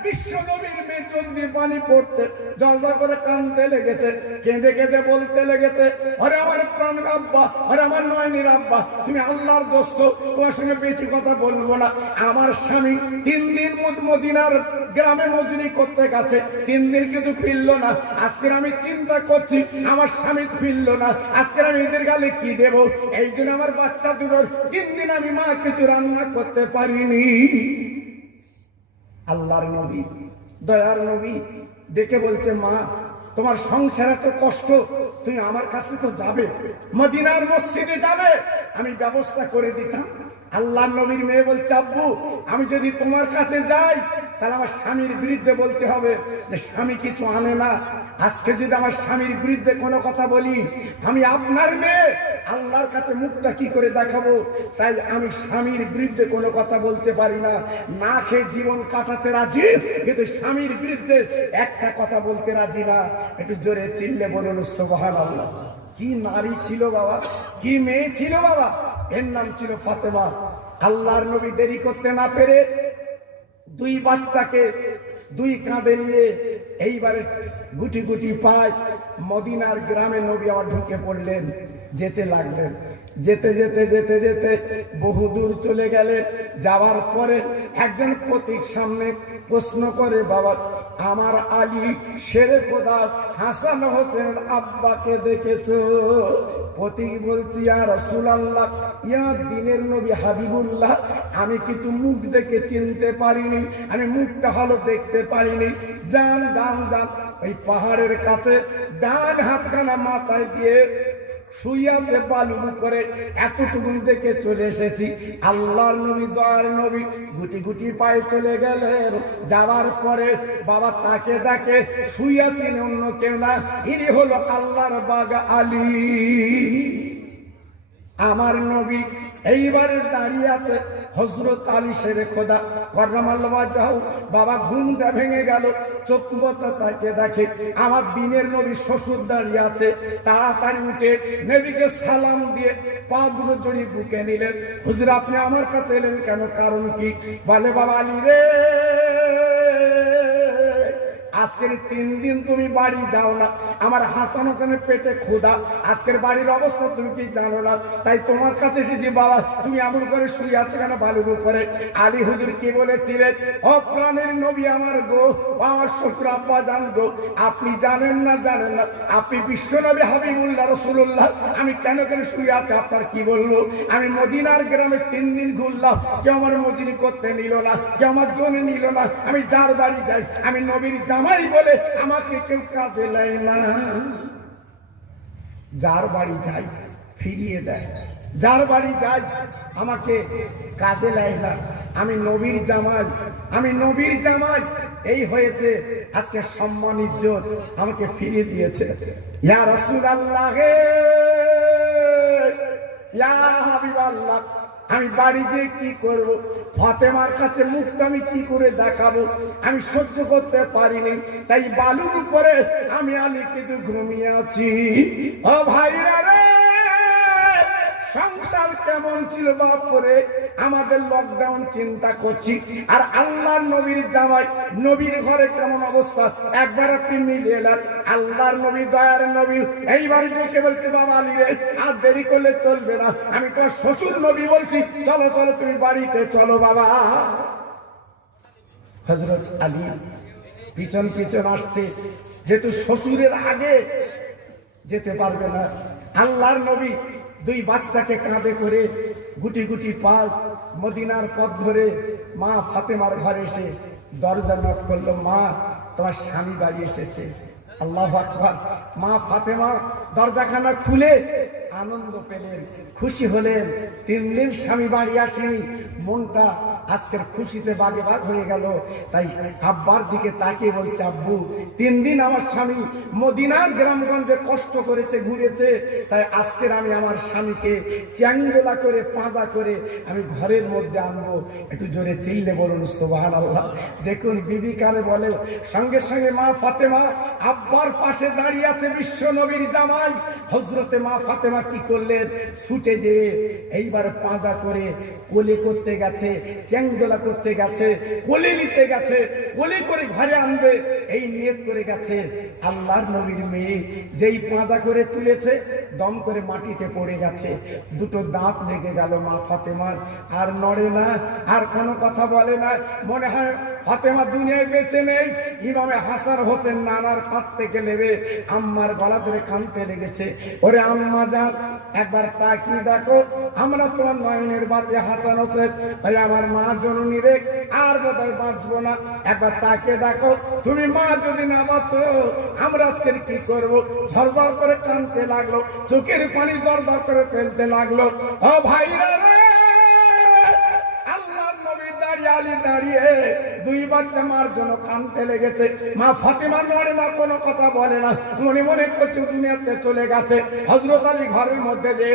বিশ্ব নবীর মেয়ে চোখ দিয়ে পানি পড়ছে, জলজল করে কাঁদতে লেগেছে, কেঁদে কেঁদে বলতে লেগেছে, আরে আমার প্রাণ আব্বা, আরে আমার নয়নের আব্বা, তুমি আল্লাহর দোস্ত, তোমার সঙ্গে বেশি কথা বলবো না। আমার স্বামী 3 দিন মদিনার গ্রামে মজুরি করতে গেছে, 3 দিন কিন্তু ফিরলো না। আজকে আমি চিন্তা করছি আমার স্বামী ফিরলো না, আজকে আমি এদের গালে কি দেব? এই জন্য আমার বাচ্চা দুটোর 3 দিন আমি মা কিছু রান্না করতে পারিনি। আল্লাহর নবী দয়ার নবী দেখে বলছে, মা তোমার সংসার এত কষ্ট, তুমি আমার কাছে তো যাবে, মদিনার মসজিদে যাবে, আমি ব্যবস্থা করে দিতাম। আল্লাহর নবীর মেয়ে বলছে, আব্বু আমি যদি তোমার কাছে যাই তাহলে আমার স্বামীর বিরুদ্ধে বলতে হবে যে স্বামী কিছু আনে না। আজকে যদি আমার স্বামীর বিরুদ্ধে কোনো কথা বলি, আমি আপনার মেয়ে, আল্লাহর কাছে মুখটা কি করে দেখাবো? তাই আমি স্বামীর বিরুদ্ধে কোনো কথা বলতে পারি না। না খেয়ে জীবন কাটাতে রাজি, কিন্তু স্বামীর বিরুদ্ধে একটা কথা বলতে রাজি না। একটু জোরে চিল্লে বলুন সুবহানাল্লাহ। কি নারী ছিল বাবা, কি মেয়ে ছিল বাবা, এর নাম ছিল ফাতেমা। আল্লাহর নবী দেরি করতে না পেরে দুই বাচ্চাকে দুই কাঁধে নিয়ে এইবারে গুটি গুটি পায় মদিনার গ্রামে নবী আবার ঢুকে পড়লেন, যেতে লাগলেন। যেতে যেতে যেতে যেতে বহুদূর চলে গেলেন। যাওয়ার পরে একজন পথিক সামনে প্রশ্ন করে, বাবা আমার আলী শেরে খোদা হাসান হোসেন আব্বাকে দেখেছো? পথিক বলছি, ইয়া রাসূলুল্লাহ, ইয়া দিনের নবী হাবিবুল্লাহ, আমি কিন্তু মুখ দেখে চিনতে পারিনি, আমি মুখটা ভালো দেখতে পারিনি। যান যান যান, ওই পাহাড়ের কাছে ডান হাতখানা মাথায় দিয়ে শুইয়াছে বালুর উপরে, এতটুকু দেখে চলে এসেছি। আল্লাহর নবী দয়ার নবী গুটি গুটি পায়ে চলে গেলেন। যাওয়ার পরে বাবা তাকে দেখে শুইয়াছেন অন্য কেউ না, ইনি হলো আল্লাহর বাগা আলী। আমার নবী এইবারে দাঁড়িয়ে আছে হযরত আলী শেরে খোদা কররামাল্লাহু ওয়াজহাহু। বাবা ঘুমটা ভেঙে গেল, চোখ বতা তাকে দেখে আমার দিনের নবী শ্বশুর দাঁড়িয়ে আছে। তাড়াতাড়ি উঠে নবীকে সালাম দিয়ে পা দুটো জড়িয়ে বুকে নিলেন। হুজুর আপনি আমার কাছে এলেন কেন, কারণ কি? বলে, বাবা আলী রে, আজকের 3 দিন তুমি বাড়ি যাও না, আমার হাসান হোসেনের পেটে ক্ষুধা, আজকের বাড়ির অবস্থা তুমি কি জানো না, তাই তোমার কাছে এসেছি। বাবা তুমি এমন করে শুয়ে আছো কেন বালুর উপরে? আলী হুজুর কি বলেছিলেন, ও প্রাণের নবী আমার গো, আমার শ্বশুর আব্বা জান গো, আপনি জানেন না জানেন না, আপনি বিশ্ব নবী হাবিবুল্লাহ রাসূলুল্লাহ, আমি কেন কেন শুয়ে আছি আপনার কি বলবো? আমি মদিনার গ্রামে 3 দিন ঘুরলাম, কেউ আমার মজুরি করতে নিল না, কেউ আমার জন্য নিল না। আমি যার বাড়ি যাই, আমি নবীর জামাই বলে আমাকে কেউ কাজে নেয় না। যার বাড়ি যাই ফিরিয়ে দেয়, যার বাড়ি যাই আমাকে কাজে নেয় না। আমি নবীর জামাই, আমি নবীর জামাই, এই হয়েছে আজকে সম্মান ইজ্জত আমাকে ফিরিয়ে দিয়েছে। ইয়া রাসূলুল্লাহ, ইয়া হাবিবাল্লাহ, আমি বাড়ি যেয়ে কি করব? ফাতেমার কাছে মুখটা আমি কি করে দেখাবো? আমি সহ্য করতে পারিনি, তাই বালুর উপরে আমি আলী কিন্তু ঘুমিয়ে আছি। ও ভাইরা রে, সংসার কেমন ছিল বাপরে, আমাদের লকডাউন চিন্তা করছি, আর আল্লাহর নবীর জামাই নবীর ঘরে কেমন অবস্থা একবার আপনি মিলে এলেন। আল্লাহর নবী দয়ার নবী এইবার ডেকে বলছে, বাবা আলী রে, আর দেরি করলে চলবে না, আমি তোমার শ্বশুর নবী বলছি, চলো চলো তুমি বাড়িতে চলো বাবা। হযরত আলী পিছন পিছন আসছে, যেহেতু শ্বশুরের আগে যেতে পারবে না। আল্লাহর নবী দুই বাচ্চাকে কাঁধে করে গুটি গুটি পা মদিনার পথ ধরে মা ফাতেমার ঘরে এসে দরজা নক করলো, মা তোমার স্বামী বাড়ি এসেছে। আল্লাহু আকবার। মা ফাতেমা দরজাখানা খুলে আনন্দ পেলেন, খুশি হলেন। 3 দিন স্বামী বাড়ি আসেনি, মনটা আজকের খুশিতে বাগে বাগ হয়ে গেল। তাই আব্বার দিকে তাকিয়ে বলছে, আব্বু 3 দিন আমার স্বামী মদিনার গ্রামগঞ্জে কষ্ট করেছে, ঘুরেছে, তাই আজকের আমি আমার স্বামীকে চ্যাংদোলা করে পাঁজা করে আমি ঘরের মধ্যে আনবো। একটু জোরে চিল্লে বলুন সুবহানাল্লাহ। দেখুন বিবি কারে বলে, সঙ্গে সঙ্গে মা ফাতেমা আব্বার পাশে দাঁড়িয়ে আছে বিশ্ব নবীর জামাই হযরতে মা ফাতেমা কি করলেন, ছুটে যেয়ে এইবার পাঁজা করে কোলে করতে গেছে, চ্যাংদোলা করতে গেছে, কোলে নিতে গেছে, কোলে করে ঘরে আনবে এই নিয়ত করে গেছে। আল্লাহর নবীর মেয়ে যেই পাঁজা করে তুলেছে, দম করে মাটিতে পড়ে গেছে, দুটো দাঁত লেগে গেল মা ফাতেমার। আর নড়ে না, আর কোনো কথা বলে না। মনে হয় ফাতেমা দুনিয়ায় বেঁচে নেই। ইমামে হাসান হোসেন নানার কাছ থেকে নেবে আম্মার গলা ধরে কাঁদতে লেগেছে। ওরে আম্মা জান, একবার তাকিয়ে দেখো, আমরা তোমার নয়নের বাতি হাসান হোসেন, আরে আমার মা জননী রে, আর বোধহয় বাঁচবো না। একবার তাকিয়ে দেখো, তুমি মা যদি না বাঁচো আমরা আজকে কি করবো? ঝরঝর করে কাঁদতে লাগলো, চোখের পানি দরদর করে ফেলতে লাগলো। ও ভাইরা রে, দাঁড়িয়ে 2 বাচ্চা মার জন্য কাঁদতে লেগেছে। মা ফাতেমা নড়ে না, কোনো কথা বলে না, মনে মনে করছে দুনিয়াতে চলে গেছে। হযরত আলী ঘরের মধ্যে যে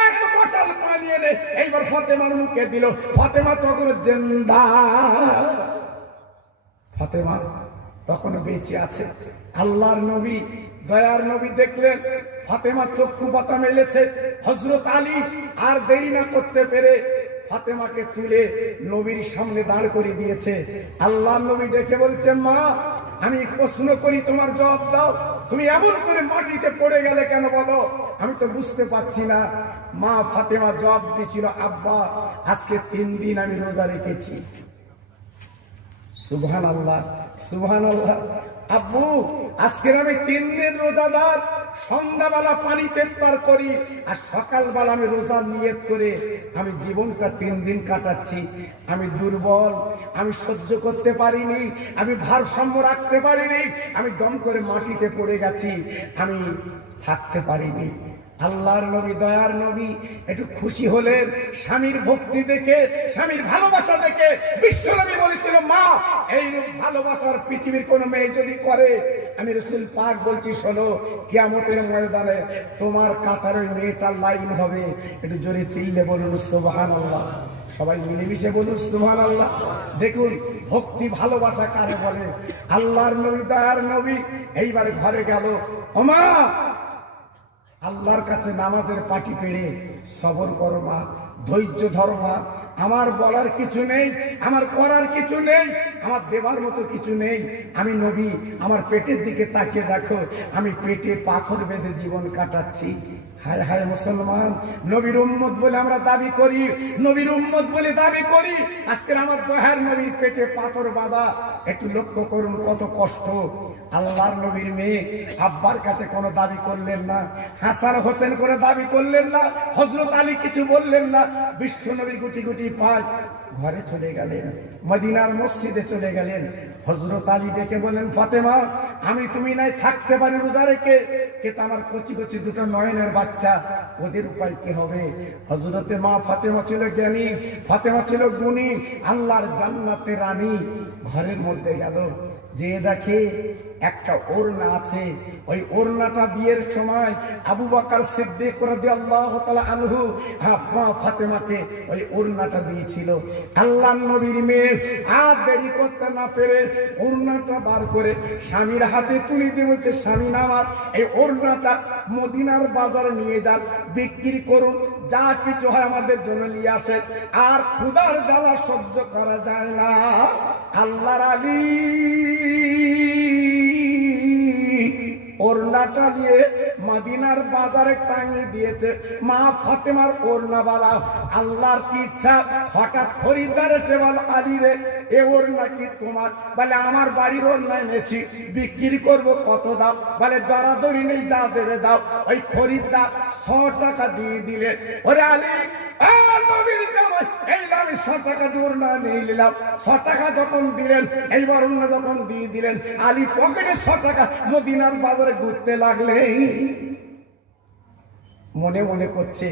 এক মশাল পানি এনে এইবার ফাতেমার মুখে দিল। ফাতেমা তখন জিন্দা, ফাতেমা তখন বেঁচে আছে। আল্লাহর নবী, দয়ার নবী দেখলেন ফাতেমা চক্ষু পাতা মেলেছে। হযরত আলী আর দেরি না করতে পেরে ফাতেমাকে তুলে নবীর সামনে দাঁড় করে দিয়েছে। আল্লাহর নবী দেখে বলছেন, মা আমি প্রশ্ন করি, তোমার জবাব দাও। তুমি এমন করে মাটিতে পড়ে গেলে কেন বলো? আমি তো বুঝতে পারছি না। মা ফাতেমা জবাব দিয়েছিল, আব্বা আজকে 3 দিন আমি রোজা রেখেছি। সুবহানাল্লাহ, সুবহানাল্লাহ। আব্বু আজকের আমি 3 দিন রোজাদার, সন্ধ্যাবেলা পানিতে পার করি আর সকালবেলা আমি রোজার নিয়ত করে আমি জীবনটা 3 দিন কাটাচ্ছি। আমি দুর্বল, আমি সহ্য করতে পারিনি, আমি ভারসাম্য রাখতে পারিনি, আমি দম করে মাটিতে পড়ে গেছি, আমি থাকতে পারিনি। আল্লাহর নবী, দয়ার নবী একটু খুশি হলেন স্বামীর ভক্তি দেখে, স্বামীর ভালোবাসা দেখে। বিশ্ব নবী বলেছিল, মা এইরূপ ভালোবাসার পৃথিবীর কোন মেয়ে যদি করে, আমি রাসূল পাক বলছি, শোনো কিয়ামতের ময়দানে তোমার কাতার ওই মেয়েটার লাইন হবে। একটু জোরে চিল্লে বলুন সুবহানাল্লাহ। সবাই মিলেমিশে বলুন সুবহানাল্লাহ। দেখুন ভক্তি ভালোবাসা কারে বলে। আল্লাহর নবী, দয়ার নবী এইবারে ঘরে গেল। ও মা, আল্লাহর কাছে নামাজের পাটি পেড়ে সবর করো মা, ধৈর্য ধরো মা। আমার বলার কিছু নেই, আমার করার কিছু নেই, আমার দেবার মতো কিছু নেই। আমি নবী, আমার পেটের দিকে তাকিয়ে দেখো, আমি পেটে পাথর বেঁধে জীবন কাটাচ্ছি। হায় হায় মুসলমান, নবীর উম্মত বলে আমরা দাবি করি, নবীর উম্মত বলে দাবি করি, আজকের আমার দয়ার নবীর পেটে পাথর বাঁধা। একটু লক্ষ্য করুন কত কষ্ট। আল্লাহর নবীর মেয়ে আব্বার কাছে কোনো দাবি করলেন না, হাসান হোসেন করে দাবি করলেন না, হযরত আলী কিছু বললেন না। বিশ্ব নবী গুটি গুটি পায় ঘরে চলে গেলেন, মদিনার মসজিদে চলে গেলেন। হযরত আলী ডেকে বলেন, ফাতেমা আমি তুমি নাই থাকতে পারি রোজা রেখে, কিন্তু আমার কচি কচি দুটো নয়নের বাচ্চা, ওদের উপায় কি হবে? হযরতে মা ফাতেমা ছিল জ্ঞানী, ফাতেমা ছিল গুণী, আল্লাহর জান্নাতের রানী। ঘরের মধ্যে গেল, যে দেখে একটা ওড়না আছে। ওই ওড়নাটা বিয়ের সময় আবু বকর সিদ্দিক রাদিয়াল্লাহু তাআলা আনহু মা ফাতেমাকে ওই ওড়নাটা দিয়েছিল। আল্লাহর নবীর মেয়ে আর দেরি করতে না পেরে ওড়নাটা বার করে স্বামীর হাতে তুলে দিয়ে বলছে, স্বামী আমার এই ওড়নাটা মদিনার বাজারে নিয়ে যান, বিক্রি করুন, যা কিছু হয় আমাদের জন্য নিয়ে আসে। আর ক্ষুধার জ্বালা সহ্য করা যায় না। আল্লাহর আলী ওড়নাটা নিয়ে মদিনার বাজারে টাঙিয়ে দিয়েছে। মা ফাতেমার ওড়না বাবা, আল্লাহর কি ইচ্ছা, হঠাৎ খরিদ্দার এসে বল, আলী রে এ ওড়না কি তোমার? বলে আমার বাড়ির ওড়না এনেছি, বিক্রি করব, কত দাম? বলে দরাদরি নেই, যা দেবে দাও। ওই খরিদ্দার 100 টাকা দিয়ে দিলে। ওরে আলী নবীর জামাই, এই আমি 100 টাকা দূর না নিয়ে নিলাম। 100 টাকা যখন দিলেন, এইবার অন্য যখন দিয়ে দিলেন, আলী পকেটে 100 টাকা মদিনার বাজারে ঘুরতে লাগলেন। মনে মনে করছে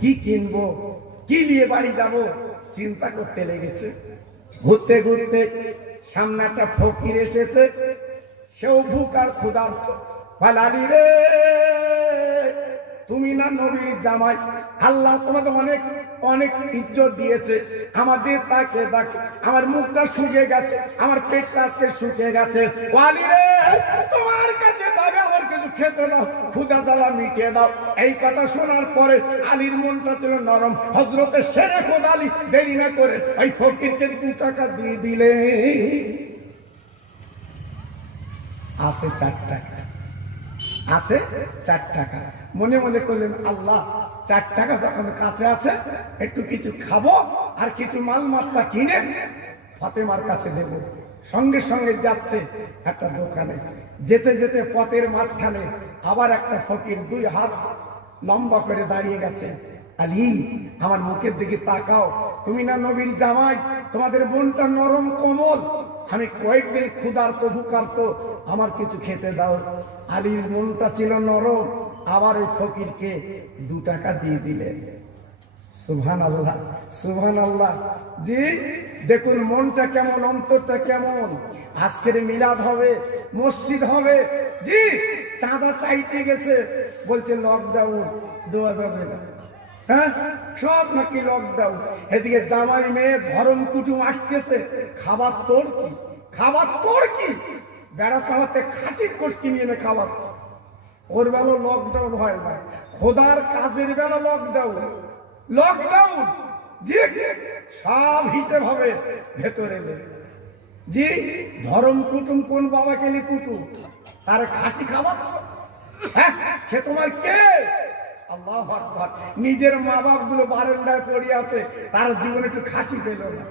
কি কিনবো, কি নিয়ে বাড়ি যাব, চিন্তা করতে লেগেছে। ঘুরতে ঘুরতে সামনে একটা ফকির এসেছে, সেও ভুক আর ক্ষুধার্ত। আলী রে, তুমি না নবীর জামাই, আল্লাহ তোমাকে অনেক অনেক ইজ্জত দিয়েছে, আমাদের তাকে দেখো, আমার মুখটা শুকিয়ে গেছে, আমার পেটটা আজকে শুকিয়ে গেছে। আলী রে, তোমার কাছে তবে আমার কিছু খেতে দাও, ক্ষুধা জ্বালা মিটিয়ে দাও। এই কথা শোনার পরে আলীর মনটা ছিল নরম। হযরতে শেরে খোদা আলী দেরি না করে ওই ফকিরকে 2 টাকা দিয়ে দিলে। আছে 4 টাকা, আছে 4 টাকা। মনে মনে করলেন, আল্লাহ 4 টাকা যখন কাছে আছে, একটু কিছু খাবো আর কিছু মাল মাত্রা কিনে ফাতেমার কাছে দেব। সঙ্গে সঙ্গে যাচ্ছে একটা দোকানে। যেতে যেতে পথের মাঝখানে আবার একটা ফকির 2 হাত লম্বা করে দাঁড়িয়ে গেছে। আলী, আমার মুখের দিকে তাকাও, তুমি না নবীর জামাই, তোমাদের মনটা নরম কোমল, আমি কয়েকদিন ক্ষুধার্ত ভুকার্ত, আমার কিছু খেতে দাও। আলীর মনটা ছিল নরম, আবার ওই ফকিরকে 2 টাকা দিয়ে দিলেন। সুবহানাল্লাহ, সুবহানাল্লাহ। জি, দেখুন মনটা কেমন, অন্তরটা কেমন। আজকের মিলাদ হবে, মসজিদ হবে, জি, চাঁদা চাইতে গেছে, বলছে লকডাউন, দেওয়া যাবে না। হ্যাঁ, সব নাকি লকডাউন। এদিকে জামাই মেয়ে ধরম কুটুম আসতেছে, খাবার তোর কি, খাবার তোর কি, বেড়া চালাতে খাসির কোষ কিনে এনে খাওয়াচ্ছে। ওর বেলা লকডাউন হয় না, খোদার কাজের বেলা লকডাউন, লকডাউন। জি, সব হিসেব হবে ভেতরে। জি, ধরম কুটুম কোন বাবা কেলি কুটুম, তার খাসি খাওয়াচ্ছ? হ্যাঁ, সে তোমার কে? আল্লাহু আকবার। নিজের মা বাপ গুলো বারান্দায় পড়ে আছে, তার জীবনে একটু খাসি পেল না,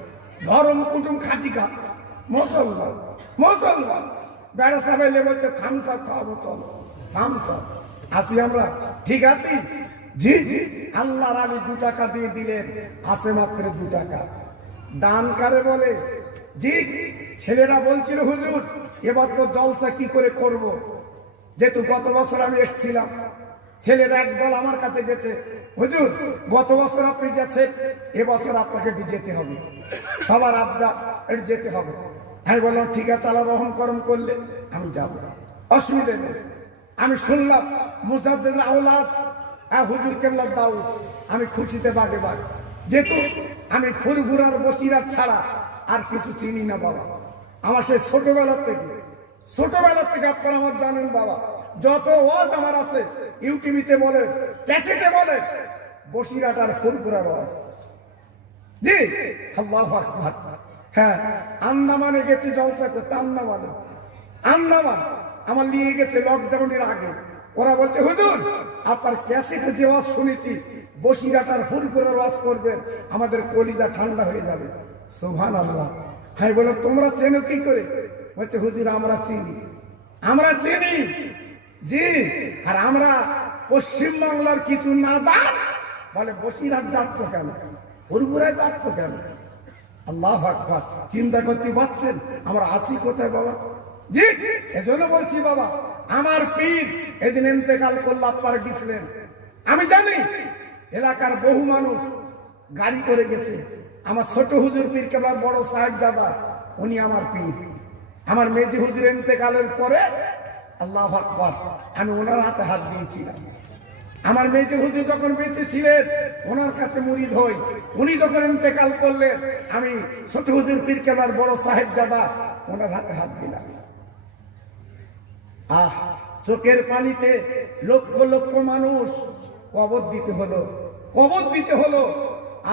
ধরম কুটুম খাসি খাচ্ছে। মুসলমান, মুসলমান বেড়া সাবাইলে বলছে থামস আপ খাওয়াবো, চলো থামস আপ। আছি আমরা, ঠিক আছি? জি জি। আল্লাহর আলী 2 টাকা দিয়ে দিলেন, আছে মাত্র 2 টাকা। দান কারে বলে? জি, ছেলেরা বলছিল হুজুর এবার তো জলসা কি করে করব, যেহেতু গত বছর আমি এসেছিলাম। ছেলেরা একদল আমার কাছে গেছে, হুজুর গত বছর আপনি গেছেন, এবছর আপনাকে যেতে হবে, সবার আবদা যেতে হবে। আমি বললাম ঠিক আছে, আল্লাহ রহম করম করলে আমি যাব, অসুবিধা নেই। আমি শুনলাম মুজাদ্দিদের আওলাদ হুজুর কেবলার দাউদ, আমি খুশিতে বাগে বাগে, যেহেতু আমি ফুরফুরার বসিরার ছাড়া আর কিছু চিনি না বাবা। আমার সেই ছোটবেলা থেকে আপনারা আমার জানেন বাবা, যত ওয়াজ আমার আছে, ইউটিউবে বলে, ক্যাসেটে বলে, বসিরাট আর ফুরফুরার ওয়াজ। জি, আল্লাহু আকবার। হ্যাঁ, আন্দামানে গেছি জলসা করতে, আন্দামান আমার নিয়ে গেছে লকডাউনের আগে। ওরা বলছে হুজুর আপনার ক্যাসেটে যে ওয়াজ শুনেছি, বসিরাট আর ফুরফুরার ওয়াজ করবেন, আমাদের কলিজা ঠান্ডা হয়ে যাবে। সুবহানাল্লাহ। হ্যাঁ, বলো তোমরা চেনো কি করে? বলছে হুজুর আমরা চিনি, আমরা চিনি। জি, আর আমরা পশ্চিম বাংলার কিছু নাদান বলে বসিরহাট যাচ্ছ কেন, ফুরফুরায় যাচ্ছ কেন? আল্লাহু আকবার। চিন্তা করতে পারছেন আমরা আছি কোথায় বাবা? জি, এজন্য বলছি বাবা, আমার পীর এদিন ইন্তেকাল করল, আপনারা গেছিলেন, আমি জানি এলাকার বহু মানুষ গাড়ি করে গেছে। আমার ছোট হুজুর পীর কেবল বড় সাহেবজাদা, উনি আমার পীর। আমার মেজি হুজুর ইন্তেকালের পরে আল্লাহু আকবার আমি ওনার হাতে হাত দিয়েছিলাম। আমার মেজি হুজুর যখন বেঁচে ছিলেন ওনার কাছে মুরিদ হই, উনি যখন ইন্তেকাল করলেন আমি ছোট হুজুর পীর কেবল বড় সাহেবজাদা ওনার হাতে হাত দিলাম। আহ, চোখের পানিতে লক্ষ লক্ষ মানুষ কবর দিতে হলো,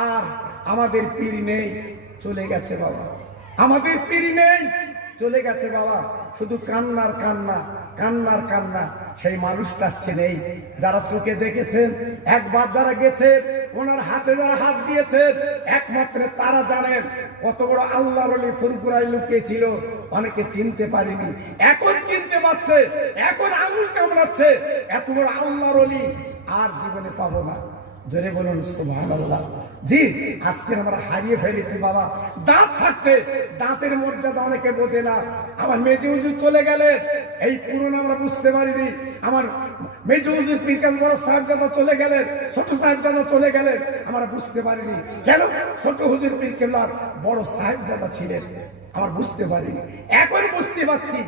আর আমাদের পীর নেই, চলে গেছে বাবা, আমাদের পীর নেই, চলে গেছে বাবা। শুধু কান্নার কান্না, কান্নার কান্না। সেই মানুষটা আজকে নেই। যারা চোখে দেখেছেন, একবার যারা গেছেন, ওনার হাতে যারা হাত দিয়েছেন, একমাত্র তারা জানেন কত বড় আল্লাহর ওলি ফুরফুরায় লুকিয়ে ছিল। অনেকে চিনতে পারেনি, এখন চিনতে পারছে, এখন আঙুল কামড়াচ্ছে। এত বড় আল্লাহর ওলি আর জীবনে পাবো না। জোরে বলুন সুবহানাল্লাহ। জি, আজকে আমরা হারিয়ে ফেলেছি বাবা। দাঁত থাকতে দাঁতের মর্যাদা অনেকে বোঝে না। আমার মেজে হুজুর চলে গেলে এই পুরনো আমরা বুঝতে পারিনি। আমার মেজে হুজুর পীরকান বড় সাহেবজাদা চলে গেলেন, ছোট সাহেবজাদা চলে গেলেন, আমরা বুঝতে পারিনি। কেন? ছোট হুজুর পীর কেবলার বড় সাহেবজাদা ছিলেন, আমার বুঝতে পারিনি। এখন বুঝতে পারছি,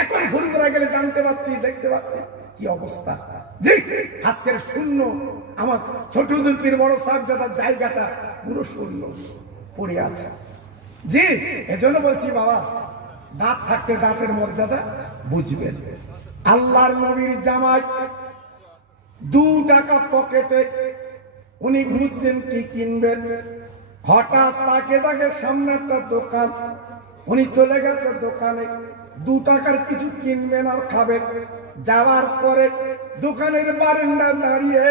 এখন ঘুরে ঘুরে গেলে জানতে পারছি, দেখতে পাচ্ছি কি অবস্থা। জি, আজকের শূন্য আমার ছোট হুজুর পীর বড় সাহেবজাদার জায়গাটা পুরো শূন্য পড়ে আছে। জি, এজন্য বলছি বাবা, দাঁত থাকতে দাঁতের মর্যাদা বুঝবেন। আল্লাহর নবীর জামাই 2 টাকা পকেটে, উনি ঘুরছেন কি কিনবেন, হঠাৎ তাকে তাকে সামনে একটা দোকান, উনি চলে গেছে দোকানে 2 টাকার কিছু কিনবেন আর খাবেন। যাওয়ার পরে দোকানের বারান্দা দাঁড়িয়ে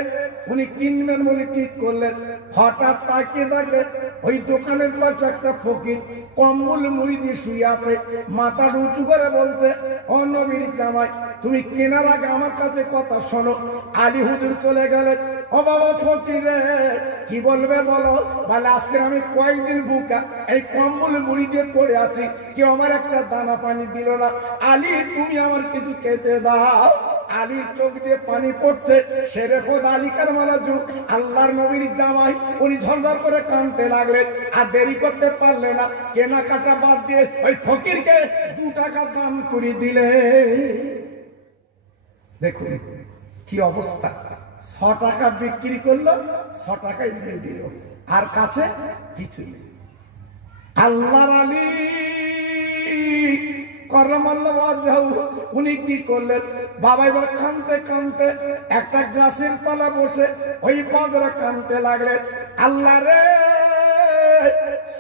উনি কিনবেন বলে ঠিক করলেন। হঠাৎ তাকে তাকে ওই দোকানের পাশে একটা ফকির কম্বল মুড়ি দিয়ে শুয়ে আছে, মাথা উঁচু করে বলছে, ও নবীর জামাই, তুমি কেনার আগে আমার কাছে কথা শোনো। আলী হুজুর চলে গেলেন। ও বাবা ফকির রে, কি বলবে বলো? বলে, আজকে আমি কয়েকদিন ভুকা এই কম্বল মুড়ি দিয়ে পড়ে আছি, কেউ আমার একটা দানা পানি দিল না। আলী, তুমি আমার কিছু খেতে দাও। আলীর চোখ দিয়ে পানি পড়ছে। শেরে খোদ আলী কারমালা যুগ আল্লাহর নবীর জামাই, উনি ঝরঝর করে কাঁদতে লাগলেন। আর দেরি করতে পারলে না, কেনাকাটা বাদ দিয়ে ওই ফকিরকে 2 টাকা দান করে দিলে। দেখুন কি অবস্থা। 6 টাকা বিক্রি করলো, 6 টাকাই দিয়ে দিল, আর কাছে কিছুই নেই। আল্লাহর আলী উনি কি করলেন? বাবা এবার কানতে কানতে একটা গাছের তলা বসে ওই বাদরা কানতে লাগলেন, আল্লাহ রে,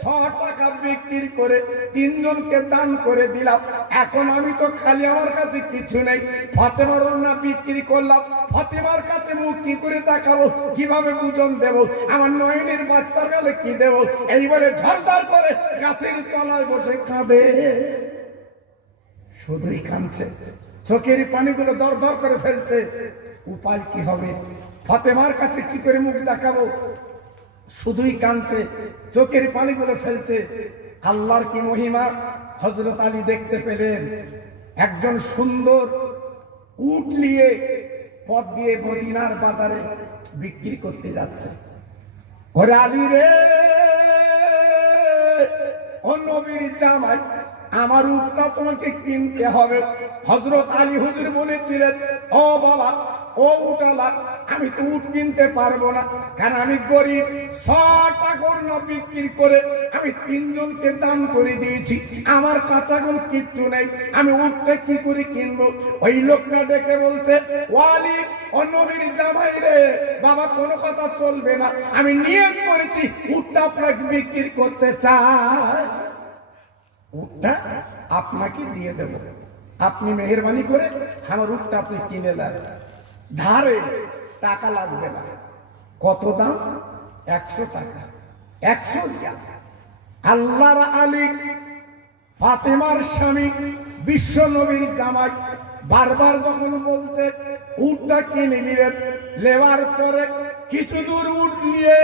6 টাকা বিক্রি করে 3 জনকে দান করে দিলাম। এখন আমি তো খালি, আমার কাছে কিছু নেই। ফাতেমার ওড়না বিক্রি করলাম, ফাতেমার কাছে মুখ কি করে দেখাবো, কিভাবে পূজন দেব, আমার নয়নের বাচ্চার গালে কি দেব? এই বলে ঝরঝর করে গাছের তলায় বসে কাঁদে। শুধুই কাঁদছে, চোখের পানিগুলো দর দর করে ফেলছে। উপায় কি হবে? ফাতেমার কাছে কি করে মুখ দেখাবো? শুধুই কাঁদছে, চোখের পানিগুলো ফেলছে। আল্লাহর কি মহিমা! হযরত আলী দেখতে পেলেন একজন সুন্দর উট নিয়ে পথ দিয়ে মদিনার বাজারে বিক্রি করতে যাচ্ছে। ওরে আলী রে, ও নবীর জামাই, আমার উটটা তোমাকে কিনতে হবে। হযরত আলী হুজুর বলেছিলেন, ও বাবা, ও উটালা, আমি তো উট কিনতে পারবো না, কারণ আমি গরিব। 6 টাকা না বিক্রি করে আমি 3 জনকে দান করে দিয়েছি, আমার কাছে এখন কিচ্ছু নেই, আমি উটটা কি করে কিনবো? ওই লোকটা ডেকে বলছে, ওয়ালি, ও নবীর জামাই রে, বাবা কোনো কথা চলবে না, আমি নিয়ত করেছি উটটা আপনাকে বিক্রি করতে চাই, উটটা আপনাকে দিয়ে দেব, আপনি মেহেরবানি করে আমার উটটা আপনি কিনে নেন, ধারে টাকা লাগবে না। কত দাম? 100 টাকা। 100 টাকা। আল্লাহর আলী, ফাতেমার স্বামী, বিশ্ব নবীর জামাই বারবার যখন বলছে উটটা কিনে নিলেন, নেওয়ার পরে কিছু দূর উট নিয়ে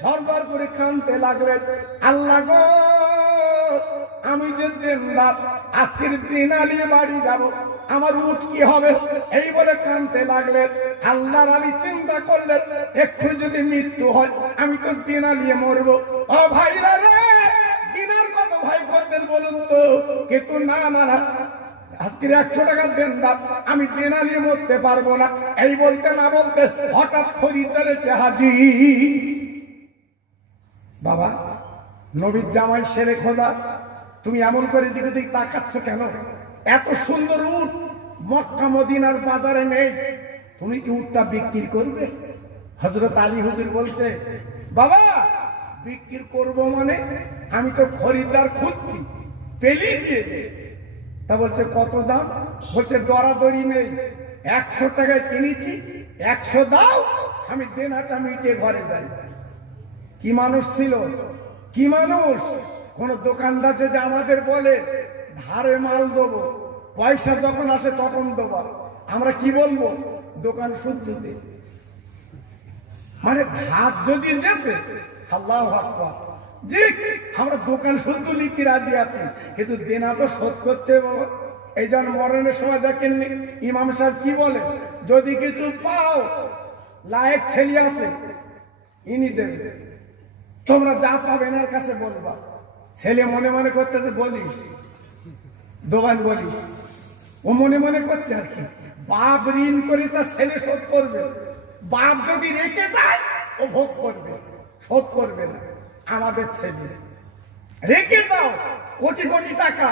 ঝরঝর করে কাঁদতে লাগলেন, আল্লাহ গো, আমি যে দেনদার, আজকের দিন আলিয়ে বাড়ি যাব, আমার উট কি হবে? এই বলে কাঁদতে লাগলেন। আল্লাহর আলী চিন্তা করলেন, একটু যদি মৃত্যু হয় আমি তো দিন আলিয়ে মরবো। ও ভাইরা রে, দিনার কত ভাই করবেন বলুন তো? কিন্তু না না না, আজকের 100 টাকা দেনদার, আমি দিন আলিয়ে মরতে পারবো না। এই বলতে না বলতে হঠাৎ খরিদ্দার এসে হাজির। বাবা, নবীর জামাই শেরে খোদা, তুমি এমন করে দিকে দিকে তাকাচ্ছ কেন? এত সুন্দর উট মক্কা মদিনার বাজারে নেই, তুমি কি উটটা বিক্রি করবে? হযরত আলী হুজুর বলছে, বাবা, বিক্রি করব মানে আমি তো খরিদ্দার খুঁজছি, পেলি দিয়ে দে। তা বলছে কত দাম? বলছে দরাদরি নেই, 100 টাকায় কিনেছি, 100 দাও, আমি দেনাটা মিটে ঘরে যাই। কি মানুষ ছিল, কি মানুষ! কোন দোকানদার যদি আমাদের বলে ধারে মাল দেবো, পয়সা যখন আসে তখন দেবো, আমরা কি বলবো? দোকান শুদ্ধ দে। মানে ধার যদি দেশে আল্লাহু আকবার। জি, আমরা দোকান শুদ্ধ লিখতে রাজি আছি, কিন্তু দেনা তো শোধ করতে হবে। এই জন্য মরণের সময় দেখেননি ইমাম সাহেব কি বলে, যদি কিছু পাও, লায়েক ছেলে আছে ইনি দেবে, তোমরা যা পাবে এনার কাছে বলবা। ছেলে মনে মনে করতেছে বলিস, দোকান বলিস, ও মনে মনে করছে আর কি, বাপ ঋণ করে তার ছেলে শোধ করবে, বাপ যদি রেখে যায় ও ভোগ করবে, শোধ করবে না। আমাদের ছেলে রেখে যাও কোটি কোটি টাকা,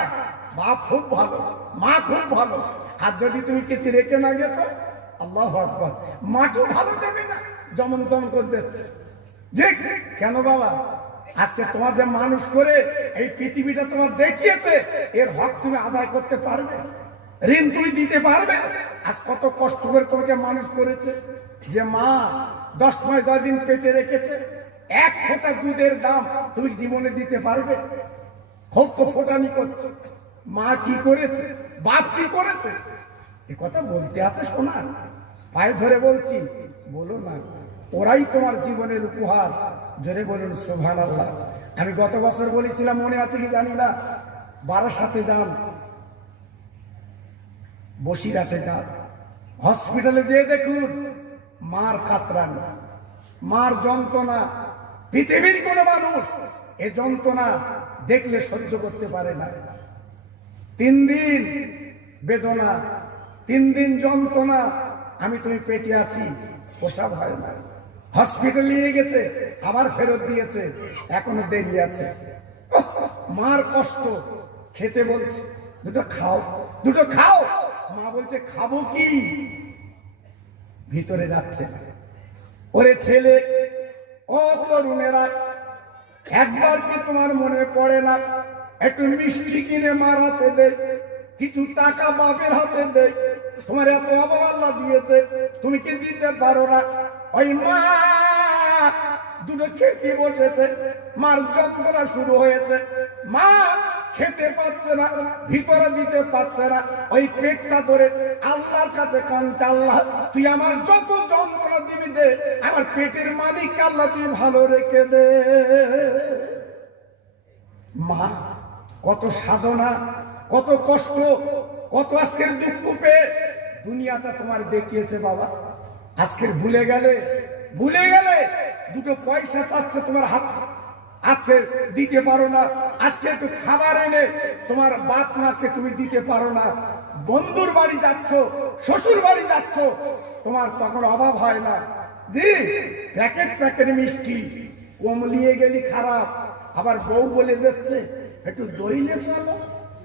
বাপ খুব ভালো, মা খুব ভালো, আর যদি তুমি কিছু রেখে না গেছো, আল্লাহু আকবার, মাঠও ভালো দেবে না, যেমন তেমন করে দিচ্ছে। যে কেন বাবা, আজকে তোমার যে মানুষ করে এই পৃথিবীটা তোমার দেখিয়েছে, এর হক তুমি আদায় করতে পারবে? ঋণ তুমি দিতে পারবে? আজ কত কষ্ট করে তোমাকে মানুষ করেছে, যে মা 10 মাস 10 দিন পেটে রেখেছে, এক ফোঁটা দুধের দাম তুমি জীবনে দিতে পারবে? খুব তো ফোটানি করছে, মা কি করেছে, বাপ কি করেছে, এ কথা বলতে আছে শোনা, পায়ে ধরে বলছি, বলো না, ওরাই তোমার জীবনের উপহার। জোরে বলুন সুবহানাল্লাহ। আমি গত বছর বলেছিলাম, মনে আছে কি জানি না, বারাসাতে যান, বসিরহাটে যান, হসপিটালে যেয়ে দেখুন মার কাতরান, মার যন্ত্রণা, পৃথিবীর কোন মানুষ এ যন্ত্রণা দেখলে সহ্য করতে পারে না। 3 দিন বেদনা, 3 দিন যন্ত্রণা, আমি তুমি পেটে আছি, প্রসাব হয় না, হসপিটাল নিয়ে গেছে, আবার ফেরত দিয়েছে, এখনো দেরি আছে। মার কষ্ট, খেতে বলছে, দুটো খাও, দুটো খাও, মা বলছে খাবো কি, ভিতরে যাচ্ছে। ওরে ছেলে, ও তরুণেরা, একবার কি তোমার মনে পড়ে না, একটু মিষ্টি কিনে মার হাতে দে, কিছু টাকা বাপের হাতে দে, তোমার এত অভাব আল্লাহ দিয়েছে, তুমি কি দিতে পারো না? ওই মা দুটো খেতে বসেছে, মার যন্ত্রণা শুরু হয়েছে, মা খেতে পাচ্ছে না, ভিতরে দিতে পারছে না, ওই পেটটা ধরে আল্লাহর কাছে কাঁদছে, আল্লাহ তুই আমার যত যন্ত্রণা দিবি দে, আমার পেটের মালিক আল্লাহ তুই ভালো রেখে দে। মা কত সাধনা, কত কষ্ট, কত আজকের দুঃখ পেয়ে দুনিয়াটা তোমার দেখিয়েছে বাবা। আজকের ভুলে গেলে, ভুলে গেলে, দুটো পয়সা চাচ্ছে তোমার হাতে দিতে পারো না, আজকে একটু খাবার এনে তোমার বাপ মাকে তুমি দিতে পারো না, বন্ধুর বাড়ি যাচ্ছ, শ্বশুর বাড়ি যাচ্ছ, তোমার তখন অভাব হয় না। জি, প্যাকেট প্যাকেট মিষ্টি, কমলিয়ে গেলি খারাপ, আবার বউ বলে দিচ্ছে একটু দইলে চলো,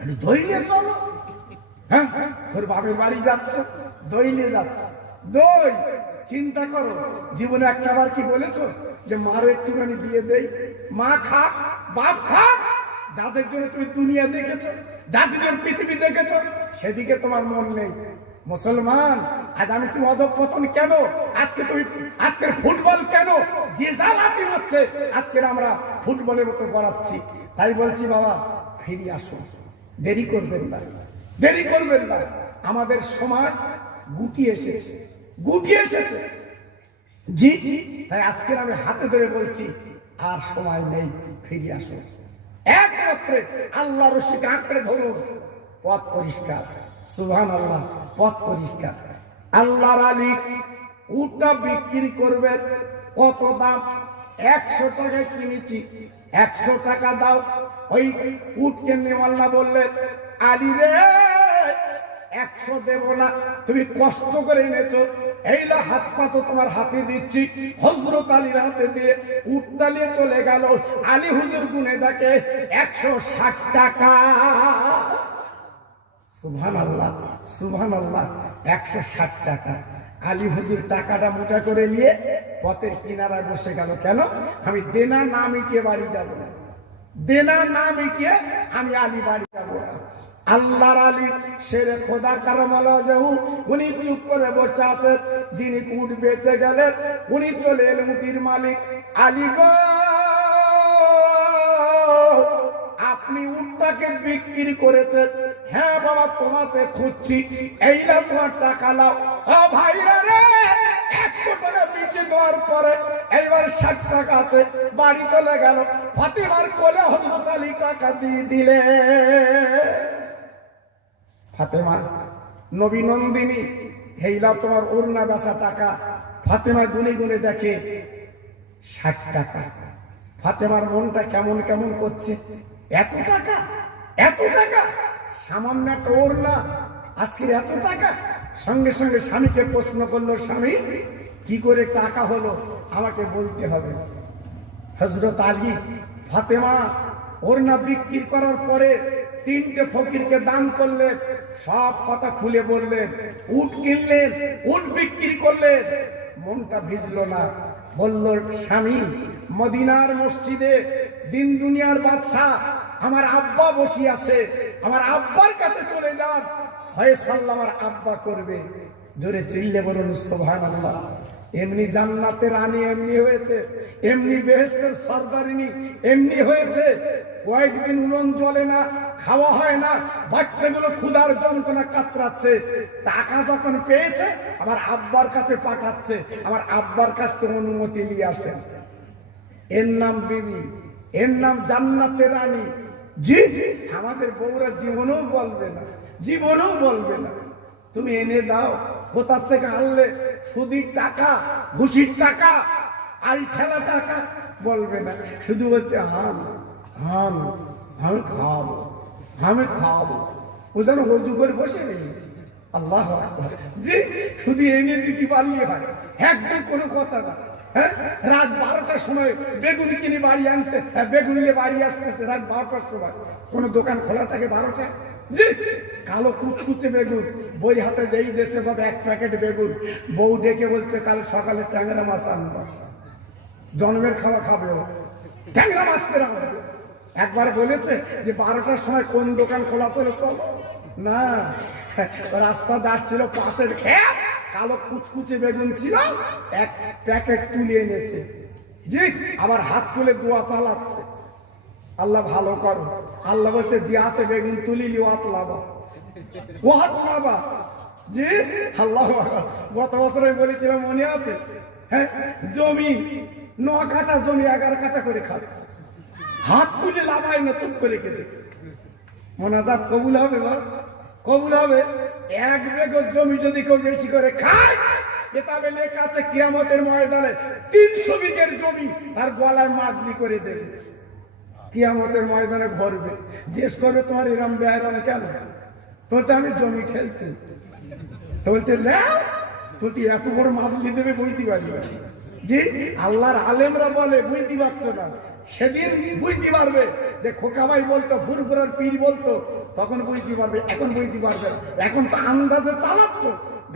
একটু দইলে চলো, হ্যাঁ তোর বাপের বাড়ি যাচ্ছে, দইলে যাচ্ছে, দই। চিন্তা করো, জীবনে একটাবার কি বলেছো যে মার একটুখানি দিয়ে দেই, মা খা, বাপ খা, যাদের জন্য তুমি দুনিয়া দেখেছো, যাদের জন্য পৃথিবী দেখেছো, সেদিকে তোমার মন নেই। মুসলমান, আজ আমি তুমি অধঃপতন কেন, আজকে তুমি, আজকের ফুটবল কেন যে জ্বালাতি হচ্ছে, আজকের আমরা ফুটবলের মতো গড়াচ্ছি। তাই বলছি বাবা, ফিরে আসো, দেরি করবেন না, দেরি করবেন না, আমাদের সময় গুটিয়ে এসেছে, গুটিয়ে এসেছে। জি, তাই আজকের আমি হাতে ধরে বলছি, আর সময় নেই, ফিরে আসো, একমাত্র আল্লাহর রশিকে আঁকড়ে ধরুন, পথ পরিষ্কার। সুবহানাল্লাহ, পথ পরিষ্কার। আল্লাহর আলী উটটা বিক্রি করবে, কত দাম? 100 টাকায় কিনেছি, 100 টাকা দাও। ওই উটকে নেওয়াল্লা বললেন, আলী রে 100 দেব না, তুমি কষ্ট করে এনেছো, এইলা হাত পা তো তোমার হাতে দিচ্ছি। হযরত আলীর হাতে দিয়ে উটটা নিয়ে চলে গেল। আলী হুজুর গুনে দেখে 160 টাকা। সুবহানাল্লাহ, সুবহানাল্লাহ, 160 টাকা। আলী হুজুর টাকাটা মোটা করে নিয়ে পথের কিনারায় বসে গেল। কেন? আমি দেনা না মিটিয়ে বাড়ি যাব না, দেনা না মিটিয়ে আমি আলী বাড়ি যাব না। আল্লাহর আলী শেরে খোদা কারামাল্লাহু, উনি চুপ করে বসে আছেন। যিনি উট বেচে গেলেন, উনি চলে এলেন উটির মালিক। আলী গো, আপনি উটটাকে বিক্রি করেছেন? হ্যাঁ বাবা, তোমাকে খুঁজছি, এই না তোমার টাকা লাও। ও ভাইরা রে, 100 টাকা বিক্রি দেওয়ার পরে এইবার 60 টাকা আছে, বাড়ি চলে গেল। ফাতেমার কোলে হযরত আলী টাকা দিয়ে দিলে। ফাতেমা নবী নন্দিনী, হেইলা তোমার ওড়না বেচা টাকা। ফাতেমা গুনে গুনে দেখে 60 টাকা। ফাতেমার মনটা কেমন কেমন করছে, এত টাকা, এত টাকা, সামান্য একটা ওড়না, আজকে এত টাকা। সঙ্গে সঙ্গে স্বামীকে প্রশ্ন করলো, স্বামী কি করে টাকা হলো আমাকে বলতে হবে। হযরত আলী ফাতেমা ওড়না বিক্রি করার পরে 3টে ফকিরকে দান করলেন, সব কথা খুলে বললেন। উট কিনলেন, উট বিক্রি করলেন। মনটা ভিজলো না, বলল, স্বামী মদিনার মসজিদে দিন দুনিয়ার বাদশাহ আমার আব্বা বসে আছে, আমার আব্বার কাছে চলে যান, ফয়সালা আমার আব্বা করবে। জোরে চিল্লে বলুন সুবহানাল্লাহ। এমনি জান্নাতের রানী এমনি হয়েছে, এমনি বেহেশতের সরদারিনী এমনি হয়েছে। কয়েকদিন উনুন জ্বলে না, খাওয়া হয় না, বাচ্চাগুলো ক্ষুধার যন্ত্রণা কাতরাচ্ছে। টাকা যখন পেয়েছে আমার আব্বার কাছে পাঠাচ্ছে, আমার আব্বার কাছ থেকে অনুমতি নিয়ে আসেন। এর নাম বিবি, এর নাম জান্নাতের রানী। জি, আমাদের বউরা জীবনেও বলবে না, জীবনেও বলবে না তুমি এনে দাও, কোথা থেকে আনলে, সুদির টাকা, ঘুষির টাকা, আই ঠেলা টাকা, বলবে না। শুধু বলতে হাম হাম, আমি খাওয়াবো, আমি খাওয়াবো। ও যেন রজু করে বসে নেই। আল্লাহ আকবার। জি, শুধু এনে দিতে পারলে হয়, একদম কোনো কথা না। হ্যাঁ, রাত 12টার সময় বেগুন কিনে বাড়ি আনতে, বেগুন নিয়ে বাড়ি আসতেছে রাত 12টার সময়। কোন দোকান খোলা থাকে 12টা? জি, কালো কুচকুচে বেগুন, বই হাতে যেই দেশে পাবে 1 প্যাকেট বেগুন। বউ ডেকে বলছে, কাল সকালে ট্যাংরা মাছ আনবো, জন্মের খাওয়া খাবে, ট্যাংরা মাছ কেনা হবে। একবার বলেছে যে 12টার সময় কোন দোকান খোলা চলে, চলো না। রাস্তা যাচ্ছিল, পাশের খেত, কালো কুচকুচে বেগুন ছিল, 1 প্যাকেট তুলে এনেছে। জি, আবার হাত তুলে দোয়া চালাচ্ছে, আল্লাহ ভালো করো। আল্লাহ বলতে, যে হাতে বেগুন তুলিলি ও হাত লাভা, ও হাত লাভা। জি, আল্লাহ। গত বছর আমি বলেছিলাম, মনে আছে? হ্যাঁ, জমি 9 কাঠা জমি 11 কাঠা করে খাচ্ছে, হাত তুলে লাভাই না, চুপ করে কেটে। মোনাজাত কবুল হবে বা কবুল হবে। 1 বিঘা জমি যদি কেউ বেশি করে খায়, কিতাবে লেখা আছে কিয়ামতের ময়দানে 300 বিঘের জমি তার গলায় মাদলি করে দেবে। কিয়ামতের ময়দানে ভরবে, জিজ্ঞেস করবে, তোমার এরম বেরম কেন? বলতে, আমি জমি খেলতে। বলতে, তুই এত বড় মাদলি দেবে, বুঝতে পারবি? জি, আল্লাহর আলেমরা বলে বুঝতে পারছো না, সেদিন বুঝতে পারবে। যে খোকাবাই বলতো, ফুরফুরার পীর বলতো, তখন বুঝতে পারবে, এখন বুঝতে পারবে। এখন তো আন্দাজে চালাচ্ছ,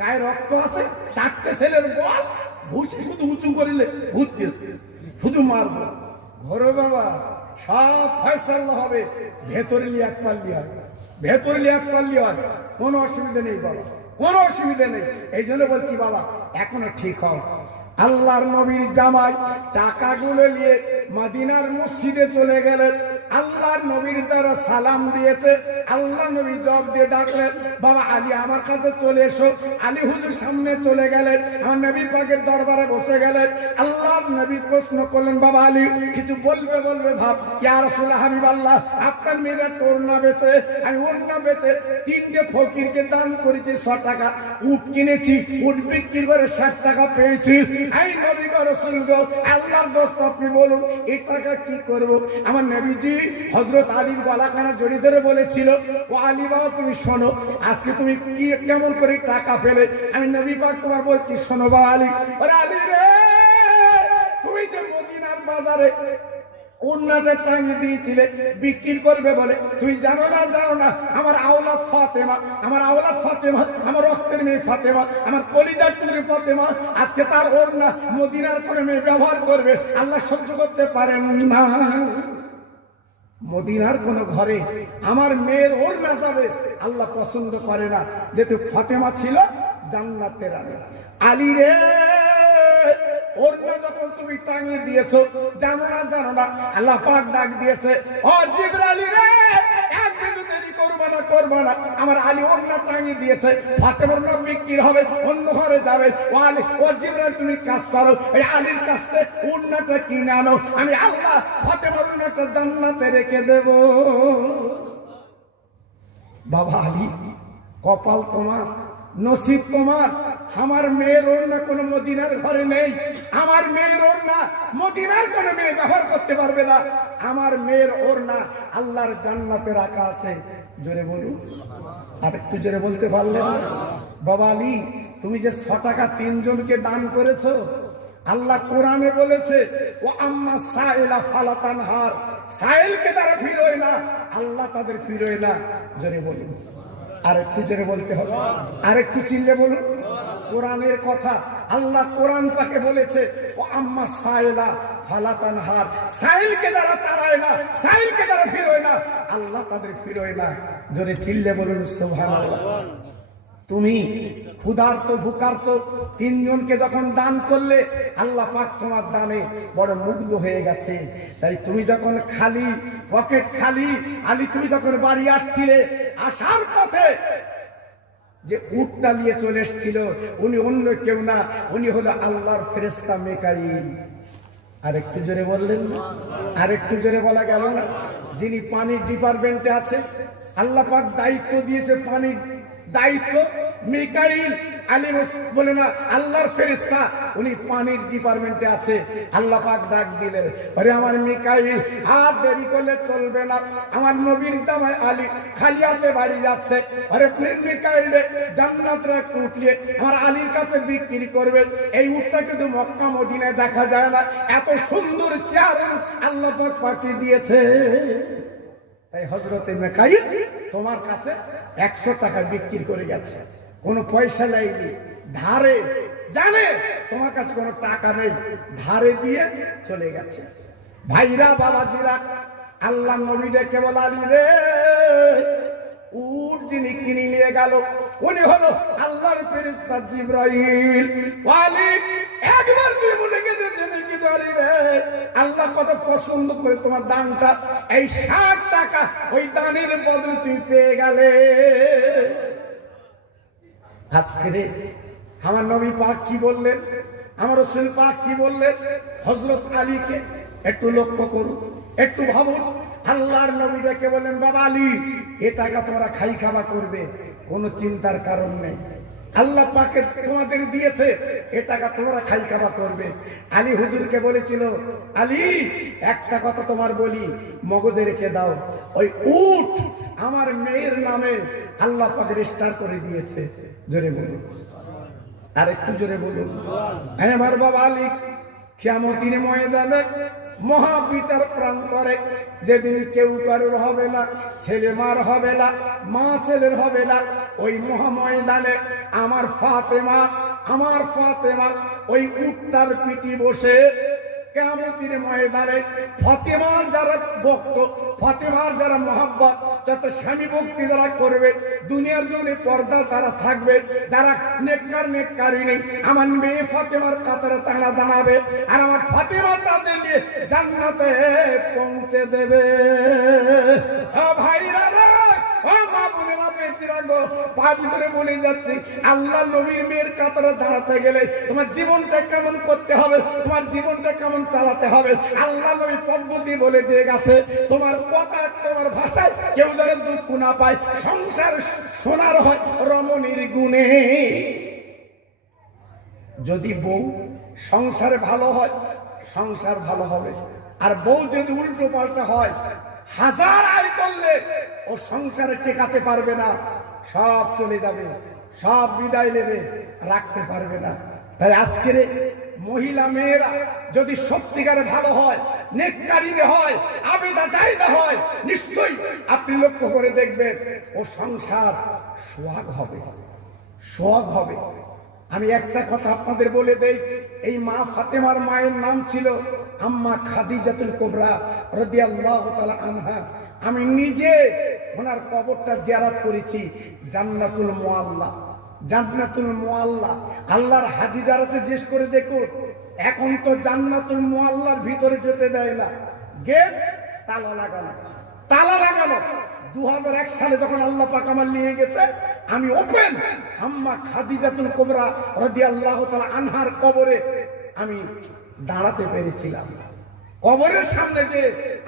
গায়ে রক্ত আছে, 4টে ছেলের বল, ঘুষি শুধু উঁচু করিলে ভূত দিয়েছে, শুধু মারবো। ঘরে বাবা সব ফয়সালা হবে, ভেতরে লিয়ে 1 পাল্লি হয়, ভেতরে লিয়ে 1 পাল্লি হয়, কোনো অসুবিধা নেই বাবা, কোনো অসুবিধা নেই। এই জন্য বলছি বাবা, এখনো ঠিক হও। আল্লাহর নবীর জামাই টাকাগুলো নিয়ে মদিনার মসজিদে চলে গেলেন। আল্লাহর নবীর দ্বারা সালাম দিয়েছে। আল্লাহ নবী জবাব দিয়ে ডাকলেন, বাবা আলী আমার কাছে চলে এসো। আলী হুজুর সামনে চলে গেলেন, আমার নবী পাকের দরবারে বসে গেলেন। আল্লাহর নবী প্রশ্ন করলেন, বাবা আলী কিছু বলবে ভাব। ইয়া রাসূলুল্লাহ, হাবিবাল্লাহ, আপনার মেয়েরা ওড়না বেচে, আমি ওড়না বেচে 3টে ফকিরকে দান করেছি 100 টাকা। উট কিনেছি, উট বিক্রি করে 60 টাকা পেয়েছি। এই নবী গো, রাসূল গো, আল্লাহর দোস্ত, আপনি বলুন এই টাকা কি করব? আমার নবীজি হযরত আলীর গলাখানা জড়িয়ে ধরে বলেছিল, ও আলী বাবা তুমি শোনো, আজকে তুমি কি কেমন করে টাকা পেলে? আমি নবী পাক তোমার বলছি, শোনো বাবা আলী। ওরে আলী রে, তুমি যে মদিনার বাজারে ওড়নাটা টাঙিয়ে দিয়েছিলে বিক্রি করবে বলে, তুমি জানো না আমার আওলাদ ফাতেমা, আমার আওলাদ ফাতেমা, আমার রক্তের মেয়ে ফাতেমা, আমার কলিজার টুকরো ফাতেমা, আজকে তার ওড়না মদিনার কোন মেয়ে ব্যবহার করবে, আল্লাহ সহ্য করতে পারেন না। মদিনার কোন ঘরে আমার মেয়ের ওড়না যাবে, আল্লাহ পছন্দ করে না। যেহেতু ফাতেমা ছিল জান্নাতের রানী। আলী রে, ওড়না যখন তুমি টাঙিয়ে দিয়েছো, জানো না আল্লাহ পাক ডাক দিয়েছে, ও জিবরাইল রে, এক মিনিট দেরি করবে না, ওড়না করবো না। আমার আলী ওড়না টাঙিয়ে দিয়েছে, ফাতেমার ওড়না বিক্রি হবে, অন্য ঘরে যাবে। ও আলী, ও জিবরাইল তুমি কাজ করো, এই আলীর কাছ থেকে ওড়নাটা কিনে আনো, আমি আল্লাহ ফাতেমার ওড়নাটা জান্নাতে রেখে দেব। বাবা আলী, কপাল তোমার, নসিব তোমার, আমার মেয়ের ওড়না কোনো মদিনার ঘরে নেই। আমার মেয়ের ওড়না মদিনার কোনো মেয়ে ব্যবহার করতে পারবে না। আমার মেয়ের ওড়না আল্লাহর জান্নাতে রাখা আছে। জোরে বলুন, আর একটু জোরে বলতে পারলে না? বাবা আলী, তুমি যে 6 টাকা 3 জনকে দান করেছো, আল্লাহ কোরআনে বলেছে ও আম্মা সাইলা ফালা তানহার, সাইলকে তারা ফিরোয় না, আল্লাহ তাদের ফিরোয় না। জোরে বলুন, আর একটু জোরে বলতে হবে, আর একটু চিল্লে বলুন। কোরআনের কথা, আল্লাহ কোরআন পাকে বলেছে ও আম্মা সাইলা ফালা তানহার, সাইলকে যারা তাড়ায় না, সাইলকে যারা ফিরোয় না, আল্লাহ তাদের ফিরোয় না। জোরে চিল্লে বলুন সুবহানাল্লাহ। তুমি ক্ষুধার্ত ভুকার্ত 3 জনকে যখন দান করলে, আল্লাহ পাক তোমার দানে বড় মুগ্ধ হয়ে গেছে। তাই তুমি যখন খালি পকেট খালি, আলী তুমি যখন বাড়ি আসছিলে, আসার পথে যে উটটা নিয়ে চলে এসেছিল, উনি অন্য কেউ না, উনি হলো আল্লাহর ফেরেশতা মিকাইল। আর একটু জোরে বললেন না? আর একটু জোরে বলা গেল না? যিনি পানির ডিপার্টমেন্টে আছে, আল্লাহ পাক দায়িত্ব দিয়েছে পানির দায়িত্ব, মিকাইল আলী বলে না আল্লাহর ফেরেশতা, উনি পানির ডিপার্টমেন্টে আছে। আল্লাহ পাক ডাক দিলেন, আরে আমার মিকাইল, আর দেরি করলে চলবে না, আমার নবীর জামাই আলী খালি হাতে বাড়ি যাচ্ছে। আরে মিকাইল রে, জান্নাতের একটা উট নিয়ে আমার আলীর কাছে বিক্রি করবেন। এই উটটা কিন্তু মক্কা মদিনায় দেখা যায় না, এত সুন্দর চেয়ার আল্লাহ পাক পাঠিয়ে দিয়েছে। তাই হযরতে মিকাইল তোমার কাছে 100 টাকা বিক্রি করে গেছে, কোনো পয়সা নেয়নি, ধারে, জানে তোমার কাছে কোনো টাকা নেই, ধারে দিয়ে চলে গেছে। ভাইরা বাবাজিরা, আল্লাহ নবী ডেকে বলে, আলী রে, উট যিনি কিনে নিয়ে গেল, উনি হলো আল্লাহর ফেরেশতা জিবরাইল। আলী একবার তুই মনে গেছে নাকি আলী রে, আল্লাহ কত পছন্দ করে তোমার দানটা, এই 60 টাকা ওই দানের বদলে তুমি পেয়ে গেলে। আজকে আমার নবী পাক কি বললেন, আমার রাসূল পাক কি বললেন, হযরত আলীকে একটু লক্ষ্য করুন, একটু ভাবুন। আল্লাহর নবী ডেকে বলেন, বাবা আলী, এ টাকা তোমরা খাই খাওয়া করবে, কোনো চিন্তার কারণ নেই, আল্লাহ পাকে তোমাদের দিয়েছে, এ টাকা তোমরা খাই খাওয়া করবে। আলী হুজুরকে বলেছিল, আলী একটা কথা তোমার বলি, মগজে রেখে দাও, ওই উট আমার মেয়ের নামে আল্লাহ পাক রেজিস্টার করে দিয়েছে। জোরে বলুন, আর একটু জোরে বলুন। আমার বাবা আলী কিয়ামতের ময়দানে মহাবিচার প্রান্তরে, যেদিন কেউ কারোর হবে না, ছেলে মার হবে না, মা ছেলের হবে না, ওই মহাময়দানে আমার ফাতেমা ওই উটটার পিঠে বসে কিয়ামতের ময়দানে ফাতেমার যারা ভক্ত, ফাতেমার যারা মহব্বত, যাতে স্বামী ভক্তি যারা করবে, দুনিয়ার জন্য পর্দা তারা থাকবে, যারা নেককারিনী, আমার মেয়ে ফাতেমার কাতারে তারা দাঁড়াবে, আর আমার ফাতেমা তাদের নিয়ে জান্নাতে পৌঁছে দেবে। ভাইরা রে, মা বোনেরা, বেটিরা গো, পাঁচ ধরে বলে যাচ্ছি, আল্লাহ নবীর মেয়ের কাতারে দাঁড়াতে গেলে তোমার জীবনটা কেমন করতে হবে, তোমার জীবনটা কেমন চালাতে হবে, আল্লাহ নবী পদ্ধতি বলে দিয়ে গেছে। তোমার কথা, তোমার ভাষায় কেউ যেন দুঃখ না পায়, সংসার সোনার হয় রমণীর গুণে। যদি বউ সংসারে ভালো হয়, সংসার ভালো হবে, আর বউ যদি উল্টো পাল্টা হয়, হাজার আয় করলে ও সংসারে টেকাতে পারবে না, সব চলে যাবে, সব বিদায় নেবে, রাখতে পারবে না। তাই আজকের মহিলা মেয়েরা যদি সত্যিকারে ভালো হয়, নেককারিনী হয়, আবেদা চাহিদা হয়, নিশ্চয়ই আপনি লক্ষ্য করে দেখবেন ও সংসার সোহাগ হবে, সোহাগ হবে। আমি একটা কথা আপনাদের বলে দেই, এই মা ফাতেমার মায়ের নাম ছিল আম্মা খাদিজাতুল কুবরা রাদিয়াল্লাহু তাআলা আনহা। আমি নিজে ওনার কবরটা জিয়ারত করেছি, জান্নাতুল মুআল্লা, জান্নাতুল মুআল্লা। আল্লাহর হাজি যারা জিজ্ঞেস করে দেখুন, এখন তো জান্নাতুল মুআল্লার ভিতরে যেতে দেয় না, গেট তালা লাগানো, তালা লাগানো, 2001 সালে যখন আল্লাহ পাক আমার নিয়ে গেছে, আমি ওপেন আম্মা খাদিজাতুল কুবরা রাদিয়াল্লাহু তাআলা আনহার কবরে আমি দাঁড়াতে পেরেছিলাম। কবরের সামনে যে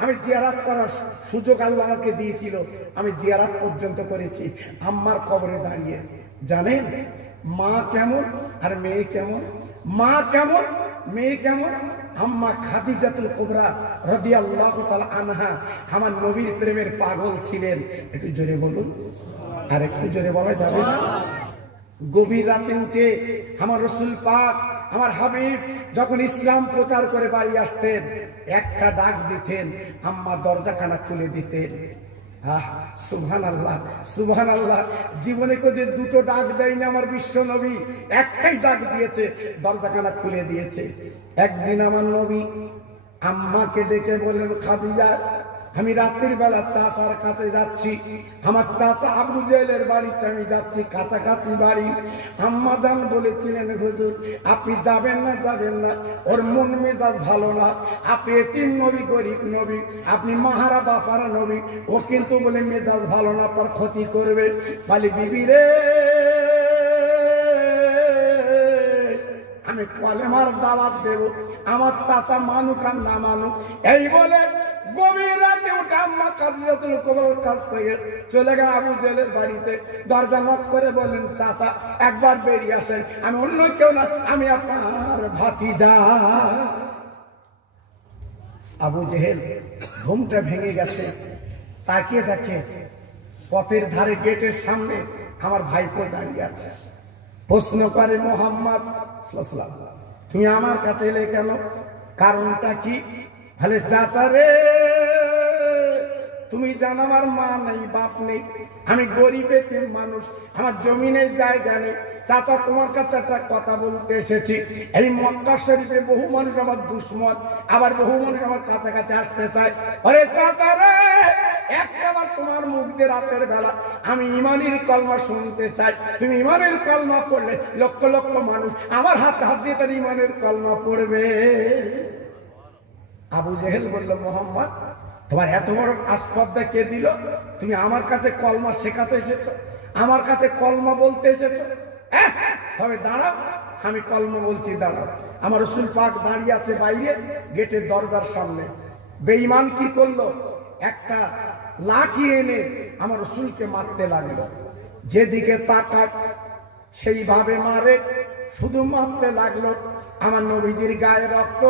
আমি জিয়ারত করার সুযোগ আল্লাহ আমাকে দিয়েছিল, আমি জিয়ারত পর্যন্ত করেছি আম্মার কবরে দাঁড়িয়ে। জানেন মা কেমন আর মেয়ে কেমন? মা কেমন মেয়ে কেমন? আম্মা খাদিজাতুল কুবরা রাদিয়াল্লাহু তাআলা আনহা আমার নবীর প্রেমের পাগল ছিলেন। একটু জোরে বলুন, আর একটু জোরে বলা যাবে না? গভীর রাতে উঠে আমার রাসূল পাক আমার হাবিব যখন ইসলাম প্রচার করে বাড়ি আসতেন, একটা ডাক দিতেন, আম্মা দরজাখানা খুলে দিতেন। সুবহানাল্লাহ, সুবহানাল্লাহ। জীবনে কোনোদিন দুটো ডাক দেয়নি আমার বিশ্ব নবী, একটাই ডাক দিয়েছে, দরজাখানা খুলে দিয়েছে। একদিন আমার নবী আম্মাকে ডেকে বললেন, খাদিজা, আমি রাত্রির বেলা চাচার কাছে যাচ্ছি, আমার চাচা আবু জেহেলের বাড়িতে আমি যাচ্ছি, কাছাকাছি বাড়ি। আম্মা জান বলেছিলেন, হুজুর আপনি যাবেন না, যাবেন না, ওর মন মেজাজ ভালো না, আপনি এতিম নবী, গরিব নবী, আপনি মাহারা বাপারা নবী, ও কিন্তু বলে মেজাজ ভালো না, পর ক্ষতি করবে। বলি বিবি রে, আমি কলেমার দাওয়াত দেব, আমার চাচা মানুক আর না মানুক। এই বলে গভীর রাতে উঠে আম্মা খাদিজাতুল কুবরার কাছ থেকে চলে গেল আবু জেহেলের বাড়িতে। দরজা নক করে বললেন, চাচা একবার বেরিয়ে আসেন, আমি অন্য কেউ না, আমি আপনার ভাতিজা। আবু জেহেল ঘুমটা ভেঙে গেছে, তাকিয়ে দেখে পথের ধারে গেটের সামনে আমার ভাইপো দাঁড়িয়ে আছে। প্রশ্ন করে, মুহাম্মদ সাল্লাল্লাহু আলাইহি ওয়াসাল্লাম, তুমি আমার কাছে এলে কেন? কারণটা কি? বলে, চাচা রে, তুমি জানো আমার মা নেই, বাপ নেই, আমি গরিব এতিম মানুষ, আমার জমিনের জায়গা নেই। চাচা তোমার কাছে একটা কথা বলতে এসেছি। এই মক্কা শরীফে বহু মানুষ আমার দুশ্মন, আবার বহু মানুষ আমার কাছাকাছি আসতে চায়। আরে চাচা রে, একবার তোমার মুখ দিয়ে রাতের বেলা আমি ইমানের কলমা শুনতে চাই। তুমি ইমানের কলমা পড়লে লক্ষ লক্ষ মানুষ আমার হাত দিয়ে তার ইমানের কলমা পড়বে। আবু জেহেল বলল, মোহাম্মদ তোমার এত বড় আসপর্দা কে দিল? তুমি আমার কাছে কলমা শেখাতে এসেছো, আমার কাছে কলমা বলতে এসেছো? তবে দাঁড়াও, আমি কলমা বলছি, দাঁড়াও। আমার রাসূল পাক দাঁড়িয়ে আছে বাইরে গেটের দরজার সামনে। বেঈমান কি করলো? একটা লাঠি এনে আমার রাসূলকে মারতে লাগলো। যেদিকে তাকায় সেইভাবে মারে, শুধু মারতে লাগলো। আমার নবীজির গায়ে রক্ত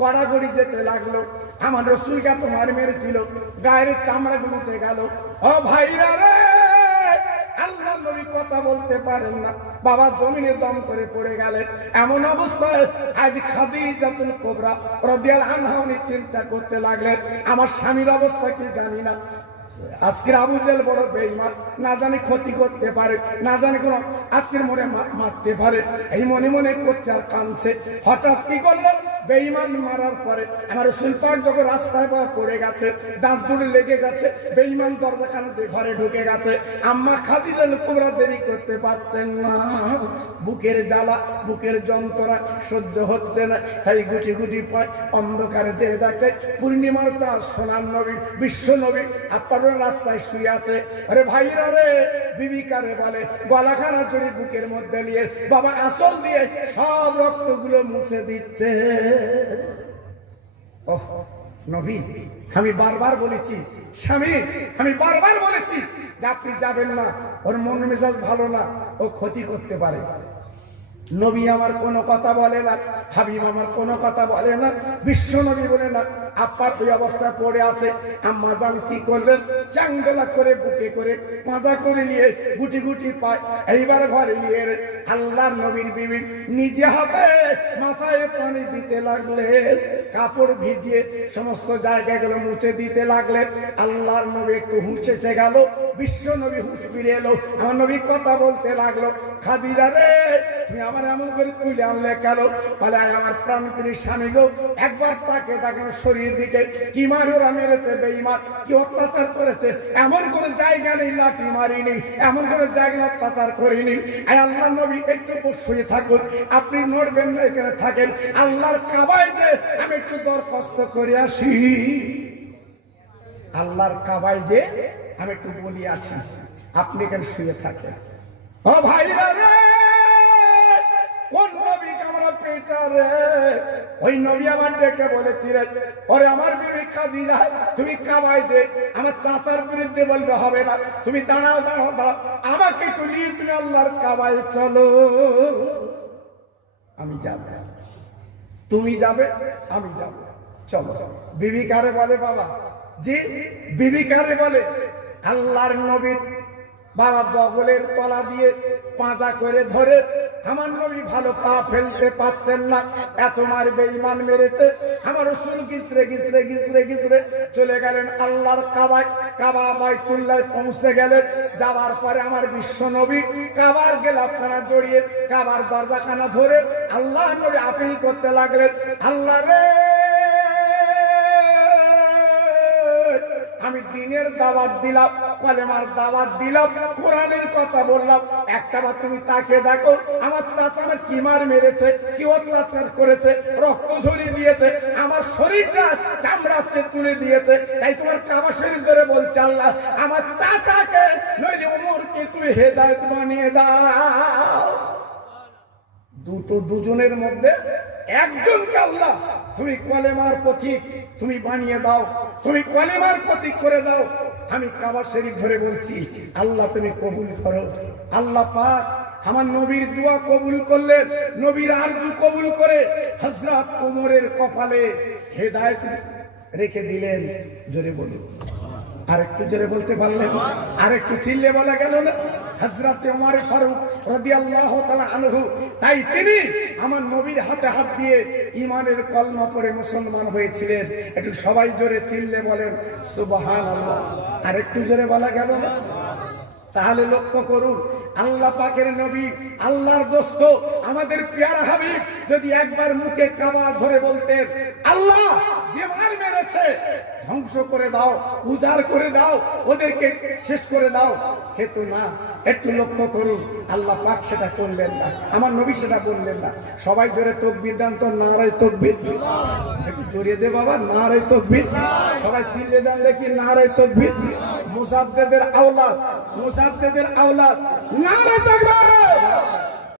গড়াগড়ি যেতে লাগলো। আমার রাসূলকে এত মার মেরেছিল, গায়ের চামড়াগুলো উঠে গেল। ও ভাইরা রে, আল্লাহ নবী কথা বলতে পারেন না, বাবা জমিনে দম করে পড়ে গেলেন। এমন অবস্থায় আজ খাদিজাতুল কুবরা রাদিয়াল্লাহু আনহা উনি চিন্তা করতে লাগলেন, আমার স্বামীর অবস্থা কি জানি না। আজকের আবু জেহেল বড় বেঈমান, না জানি ক্ষতি করতে পারে, না জানি কোন আজকের মনে মারতে পারে, এই মনে মনে করছে আর কাঁদছে। হঠাৎ কি করলো? বেঈমান মারার পরে আমার রাসূল পাক যখন রাস্তায় পড়ে গেছে, দাঁত দুটো লেগে গেছে, বেঈমান দরজাখানা দিয়ে ঘরে ঢুকে গেছে। আম্মা খাদিজাতুল কুবরা দেরি করতে পারছেন না, বুকের জ্বালা, বুকের যন্ত্রণা সহ্য হচ্ছে না, তাই গুটি গুটি পায় অন্ধকারে যে দেখে পূর্ণিমার চাঁদ, সোনার নবী, বিশ্ব নবী আপনার রাস্তায় শুয়ে আছে। আরে ভাইরা রে, বিবিকারে বলে গলাখানা জড়ি বুকের মধ্যে নিয়ে বাবা আসল দিয়ে সব রক্তগুলো মুছে দিচ্ছে। ওহ নবী, আমি বারবার বলেছি, স্বামী আমি বারবার বলেছি যে আপনি যাবেন না, ওর মন মেজাজ ভালো না, ও ক্ষতি করতে পারে। নবী আমার কোনো কথা বলে না, হাবিব আমার কোনো কথা বলে না, বিশ্ব নবী বলে না। আপার ওই অবস্থায় পড়ে আছে। আম্মা জান কি করলেন? চাঙ্গলা করে বুকে করে পাঁজা করে নিয়ে গুটি গুটি পায় এইবার ঘরে নিয়ে আল্লাহর নবীর বিবি নিজে হাতে মাথায় পানি দিতে লাগলেন, কাপড় ভিজিয়ে সমস্ত জায়গাগুলো মুছে দিতে লাগলেন। আল্লাহর নবী একটু হুঁশ এসে গেল, বিশ্ব নবী হুঁশ ফিরে এলো। আমার নবী কথা বলতে লাগলো, খাদিজা রে, তুমি আমার এমন করে তুলে আনলে কেন? বলে, আমার প্রাণপ্রিয় স্বামী গো, একবার তাকে দেখেন শরীর দিকে কি মারুরা মেরেছে, বেঈমান কি অত্যাচার করেছে, এমন কোন জায়গা নেই লাঠি মারিনি, এমন কোন জায়গা অত্যাচার করিনি। আল্লাহ নবী একটু শুয়ে থাকুন, আপনি নড়বেন না, এখানে থাকেন। আল্লাহর কাবায় যে আমি একটু দরখাস্ত করে আসি, আল্লাহর কাবায় যে আমি একটু বলি আসি, আপনি এখানে শুয়ে থাকেন। ও ভাইরা রে, কোন নবীকে আমরা পেটা রে? ওই নবী আমার ডেকে বলেছিলেন, ওরে আমার বিবি খাদিজা, তুমি কাবায় যে আমার চাচার বিরুদ্ধে বলবে হবে না, তুমি দাঁড়াও দাঁড়াও দাঁড়াও, আমাকে একটু নিয়ে তুমি আল্লাহর কাবায় চলো। আমি যাব, তুমি যাবে, আমি যাব, চলো। বিবি কারে বলে বাবা? জি, বিবি কারে বলে? আল্লাহর নবী বাবা বগলের তলা দিয়ে পাঁজা করে ধরে, আমার নবী ভালো পা ফেলতে পাচ্ছেন না, এত মার বেঈমান মেরেছে। আমার রাসূল গিসরে গিসরে গিসরে গিসরে চলে গেলেন আল্লাহর কাবায়, কাবা বাইতুল্লাহ পৌঁছে গেলেন। যাওয়ার পরে আমার বিশ্ব নবী কাবার গেলাফখানা জড়িয়ে কাবার দরজাখানা ধরে আল্লাহর নবী আপিল করতে লাগলেন, আল্লাহ রে, আমি দিনের দাওয়াত দিলাম, কলেমার দাওয়াত দিলাম, কোরআনের কথা বললাম, একটাবার তুমি তাকে দেখো, আমার চাচা আমার কি মার মেরেছে, কি অত্যাচার করেছে, রক্ত ঝরিয়ে দিয়েছে, আমার শরীরটা চামড়াকে তুলে দিয়েছে। তাই তোমার কাবা শরীফ ধরে বলছে, আল্লাহ আমার চাচাকে নইলে ওমরকে তুমি হেদায়েত বানিয়ে দাও। দুজনের মধ্যে একজনকে আল্লাহ তুমি কলেমার পথিক তুমি বানিয়ে দাও, তুমি কলেমার পথিক করে দাও। আমি কাবা শরীফ ধরে বলছি, আল্লাহ তুমি কবুল করো। আল্লাহ পাক আমার নবীর দোয়া কবুল করলেন, নবীর আরজু কবুল করে হযরত ওমরের কপালে হেদায়েত রেখে দিলেন। জোরে বলুন, আরেকটু জোরে বলতে পারলেন? আরেকটু চিল্লে বলা গেল না? হযরত ওমর ফারুক রাদিয়াল্লাহু তাআলা আনহু, তাই তিনি আমার নবীর হাতে হাত দিয়ে ঈমানের কলমা পড়ে মুসলমান হয়েছিলেন। একটু সবাই জোরে চিল্লে বলেন সুবহানাল্লাহ। আরেকটু জোরে বলা গেল না? তাহলে লক্ষ্য করুন, আল্লাহ পাকের নবী, আল্লাহর দোস্ত, আমাদের পেয়ারা হাবিব যদি একবার মুখে কাবা ধরে বলতেন, আল্লাহ যে মার মেরেছে ধ্বংস করে দাও, উজাড় করে দাও, ওদেরকে শেষ করে দাও, হেতু না। একটু লক্ষ্য করুন, আল্লাহ পাক সেটা করলেন না, আমার নবী সেটা বললেন না। সবাই জোরে তাকবীর দেন তো, নারায়ে তাকবীর। একটু জোরে দে বাবা, নারায়ে তাকবীর। সবাই চিল্লে দেন দেখি, নারায়ে তাকবীর। মুজাদ্দিদের আওলাদ, মুজাদ্দিদের আওলাদ, নারায়ে তাকবীর।